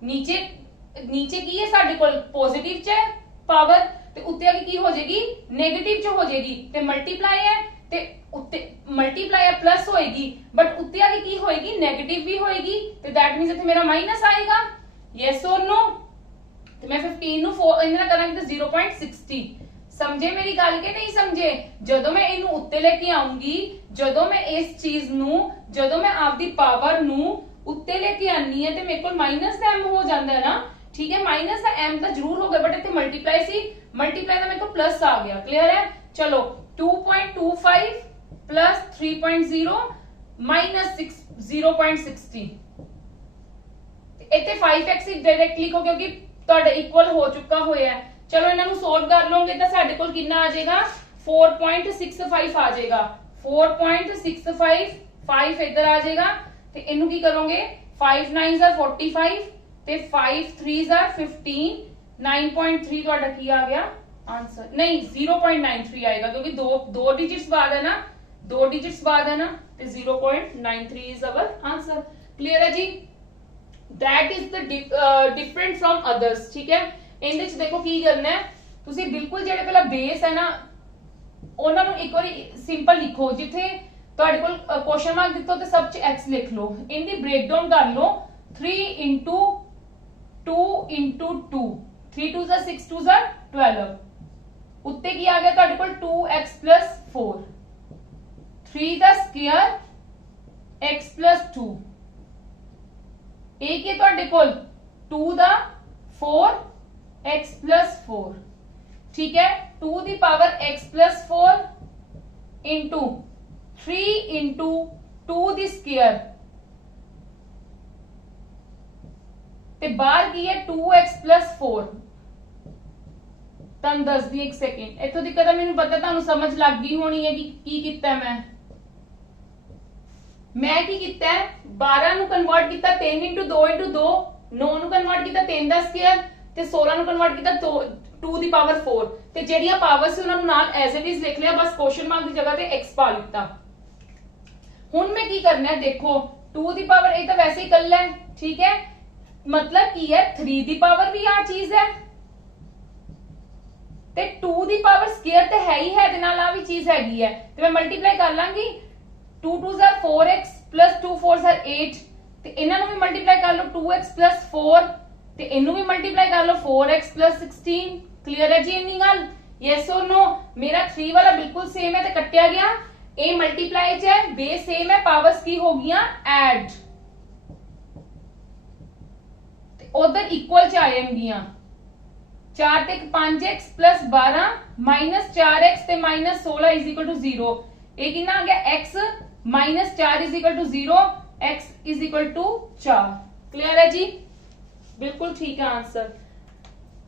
ਨੀਚੇ ਕੀ ਹੈ ਸਾਡੇ ਕੋਲ ਪੋਜ਼ਿਟਿਵ ਚ ਹੈ ਪਾਵਰ ਤੇ ਉੱਤੇ ਆ ਕੇ ਕੀ ਹੋ ਜਾਏਗੀ ਨੈਗੇਟਿਵ ਚ ਹੋ ਜਾਏਗੀ, ਤੇ ਮਲਟੀਪਲਾਈ ਹੈ ਤੇ ਉੱਤੇ ਮਲਟੀਪਲਾਈ प्लस होएगी बट उत्ते आगे की होएगी नेगेटिव भी होएगी, तो दैट मींस इथे मेरा माइनस आएगा। यस और नो, तो मैं 15 नु 4 इनना करांगी तो 0.60। समझे मेरी गल के नहीं समझे। जदों मैं इनु उत्ते लेके आऊंगी, जदों मैं इस चीज नु जदों मैं आपदी पावर नु उत्ते लेके आनी है तो मेरे को माइनस का m हो जाता है ना। ठीक है माइनस का m तो जरूर हो गया बट इथे मल्टीप्लाई सी, मल्टीप्लाई का मेरे को प्लस आ गया। क्लियर है। चलो 2.25 प्लस 3.0 माइनस 0.60 इतने 5x डायरेक्ट लिखो क्योंकि ਤੁਹਾਡਾ ਇਕੁਅਲ ਹੋ ਚੁੱਕਾ ਹੋਇਆ ਹੈ। ਚਲੋ ਇਹਨਾਂ ਨੂੰ ਸੋਲਵ ਕਰ ਲਓਗੇ ਤਾਂ ਸਾਡੇ ਕੋਲ ਕਿੰਨਾ ਆ ਜਾਏਗਾ 4.65 ਆ ਜਾਏਗਾ। 4.65 5 ਇੱਧਰ ਆ ਜਾਏਗਾ ਤੇ ਇਹਨੂੰ ਕੀ ਕਰੋਗੇ 5 9s are 45 ਤੇ 5 3s are 15 9.3 ਤੁਹਾਡਾ ਕੀ ਆ ਗਿਆ आंसर, नहीं 0.93 आएगा क्योंकि दो डिजिट्स बाद है ना, 2 डिजिट्स बाद है ना, तो 0.93 इज अवर आंसर। क्लियर है जी। That is the different from others. ठीक है ਇਹਦੇ ਚ ਦੇਖੋ ਕੀ ਕਰਨਾ ਹੈ ਤੁਸੀਂ ਬਿਲਕੁਲ ਜਿਹੜੇ ਪਹਿਲਾਂ ਬੇਸ ਹੈ ਨਾ ਉਹਨਾਂ ਨੂੰ ਇੱਕ ਵਾਰੀ ਸਿੰਪਲ ਲਿਖੋ, ਜਿੱਥੇ ਤੁਹਾਡੇ ਕੋਲ ਕੁਐਸਚਨ ਮਾਰਕ ਦਿੱਤਾ ਤੇ ਸਭ ਚ x ਲਿਖ ਲਓ, ਇਹਦੀ ਬ੍ਰੇਕਡਾਊਨ ਕਰ ਲਓ 3 into 2 into 2 3 2s are 6 2s are 12 ਉੱਤੇ ਕੀ ਆ ਗਿਆ ਤੁਹਾਡੇ ਕੋਲ 2x plus 4 3 ਦਾ ਸਕੁਅਰ x plus 2 ਇਹ ਕੀ ਤੁਹਾਡੇ ਕੋਲ 2 ਦਾ 4 x plus 4 ठीक है 2 ਦੀ power x plus 4 into 3 into 2 ਦੀ ਸਕੁਅਰ ਤੇ ਬਾਹਰ ਕੀ ਹੈ 2x plus 4 ਤੁਹਾਨੂੰ ਦੱਸਦੀ ਇੱਕ ਸੈਕਿੰਡ ਇੱਥੋਂ ਦੀ ਕਦਮ ਮੈਨੂੰ ਪਤਾ ਤੁਹਾਨੂੰ ਸਮਝ ਲੱਗ ਗਈ ਹੋਣੀ ਹੈ ਕਿ ਕੀ ਕੀਤਾ ਮੈਂ ਕੀ ਕੀਤਾ 12 ਨੂੰ ਕਨਵਰਟ ਕੀਤਾ 3 into 2 into 2 9 ਨੂੰ ਕਨਵਰਟ ਕੀਤਾ 3 ਦਾ ਸਕੁਅਰ ਤੇ 16 ਨੂੰ ਕਨਵਰਟ ਕੀਤਾ 2 ਦੀ ਪਾਵਰ 4 ਤੇ ਜਿਹੜੀਆਂ ਪਾਵਰ ਸੀ ਉਹਨਾਂ ਨੂੰ ਨਾਲ ਐਜ਼ ਇਟ ਇਜ਼ ਲਿਖ ਲਿਆ, ਬਸ ਕੁਐਸਚਨ ਮਾਰਕ ਦੀ ਜਗ੍ਹਾ ਤੇ x ਪਾ ਲਿੱਤਾ। ਹੁਣ ਮੈਂ ਕੀ ਕਰਨਾ ਹੈ ਦੇਖੋ 2 ਦੀ ਪਾਵਰ ਇਹ ਤਾਂ ਵੈਸੇ ਹੀ ਇਕੱਲਾ ਹੈ। ਠੀਕ ਹੈ मतलब की है 3 ਦੀ ਪਾਵਰ ਵੀ ਆ ਚੀਜ਼ ਹੈ ਤੇ 2 ਦੀ ਪਾਵਰ ਸਕੁਅਰ ਤੇ ਹੈ ਹੀ ਹੈ, ਦੇ ਨਾਲ ਆ ਵੀ ਚੀਜ਼ ਹੈਗੀ ਹੈ ਤੇ ਮੈਂ ਮਲਟੀਪਲਾਈ ਕਰ ਲਾਂਗੀ 2 2s are 4x plus 2 4s are 8 ਤੇ ਇਹਨਾਂ ਨੂੰ ਵੀ ਮਲਟੀਪਲਾਈ ਕਰ ਲਓ 2x plus 4 ਤੇ ਇਹਨੂੰ ਵੀ ਮਲਟੀਪਲਾਈ ਕਰ ਲਓ 4x plus 16। ਕਲੀਅਰ ਹੈ ਜੀ ਇੰਨੀ ਗੱਲ। Yes or no. ਮੇਰਾ 3 ਵਾਲਾ ਬਿਲਕੁਲ ਸੇਮ ਹੈ ਤੇ ਕੱਟਿਆ ਗਿਆ, ਇਹ ਮਲਟੀਪਲਾਈ ਚ ਹੈ, ਬੇਸ ਸੇਮ ਹੈ, ਪਾਵਰਸ ਕੀ ਹੋ ਗਈਆਂ ਐਡ, उधर इक्वल च आएंगियां 4 ते 5x plus 12 minus 4x ते minus 16 is equal to 0। ये कितना आ गया x minus 4 is equal to 0, x is equal to 4। Clear है जी बिल्कुल ठीक है आंसर।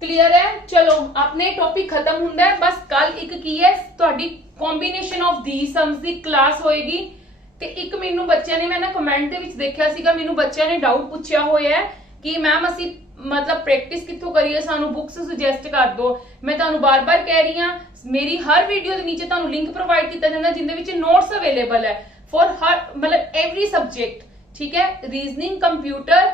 क्लियर है। चलो अपने टॉपिक खत्म हुंदा है, बस कल एक की है ਤੁਹਾਡੀ combination of the sums the class ਹੋਏਗੀ। ਤੇ ਇੱਕ ਮੈਨੂੰ ਬੱਚਿਆਂ ਨੇ, ਮੈਂ ਨਾ ਕਮੈਂਟ ਦੇ ਵਿੱਚ ਦੇਖਿਆ ਸੀਗਾ, ਮੈਨੂੰ ਬੱਚਿਆਂ ਨੇ ਡਾਊਟ ਪੁੱਛਿਆ ਹੋਇਆ ਹੈ ਕਿ ਮੈਮ ਅਸੀਂ मतलब प्रैक्टिस कित्थों करिए, सानू बुक्स सुजैसट कर दो। मैं तुहानू बार-बार कह रही हां, मेरी हर वीडियो दे नीचे तुहानू लिंक प्रोवाइड किया जांदा जिंदे विच नोट्स अवेलेबल है फॉर हर मतलब एवरी सब्जेक्ट, ठीक है। रीजनिंग, कंप्यूटर,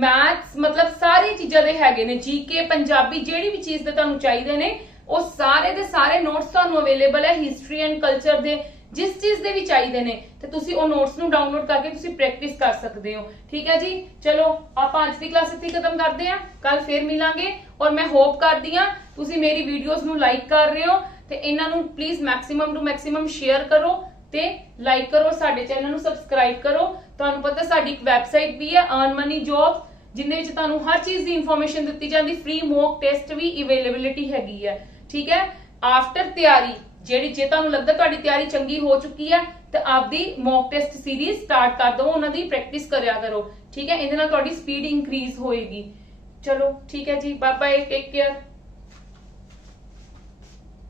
मैथ्स, मतलब सारी चीज़ां दे हैगे ने, जीके, पंजाबी, जेहड़ी भी चीज़ दे तुहानू चाहिए ने वो सारे दे सारे नोट्स तुहानू अवेलेबल है। हिस्टरी एंड कल्चर दे जिस चीज दे भी चाहिए ने ते तुसी ओ नोट्स नू डाउनलोड करके तुसी प्रैक्टिस कर सकते हो, ठीक है जी। चलो आपां अज दी क्लास इत्थे खत्म करते हैं, कल फिर मिलांगे। और मैं होप करदी हां तुसी मेरी वीडियोस नू लाइक कर रहे हो ते इन्हां नू please maximum to maximum share करो ते लाइक करो, साडे चैनल नू सबसक्राइब करो। तुहानू पता साडी एक वैबसाइट भी है अर्न मनी जॉब, जिंदे विच तुहानू हर चीज दी इंफॉर्मेशन दित्ती जांदी, फ्री मॉक टेस्ट भी अवेलेबिलिटी हैगी है, ठीक है। आफ्टर तैयारी ਜਿਹੜੀ ਜੇ ਤੁਹਾਨੂੰ ਲੱਗਦਾ ਤੁਹਾਡੀ ਤਿਆਰੀ ਚੰਗੀ ਹੋ ਚੁੱਕੀ ਹੈ ਤੇ ਆਪਦੀ ਮੌਕ ਟੈਸਟ ਸੀਰੀਜ਼ ਸਟਾਰਟ ਕਰ ਦਿਓ, ਉਹਨਾਂ ਦੀ ਪ੍ਰੈਕਟਿਸ ਕਰਿਆ ਕਰੋ, ਠੀਕ ਹੈ। ਇਹਦੇ ਨਾਲ ਤੁਹਾਡੀ ਸਪੀਡ ਇਨਕਰੀਜ਼ ਹੋਏਗੀ। ਚਲੋ ਠੀਕ ਹੈ ਜੀ, ਬਾਏ ਬਾਏ, ਟੇਕ ਕੇਅਰ।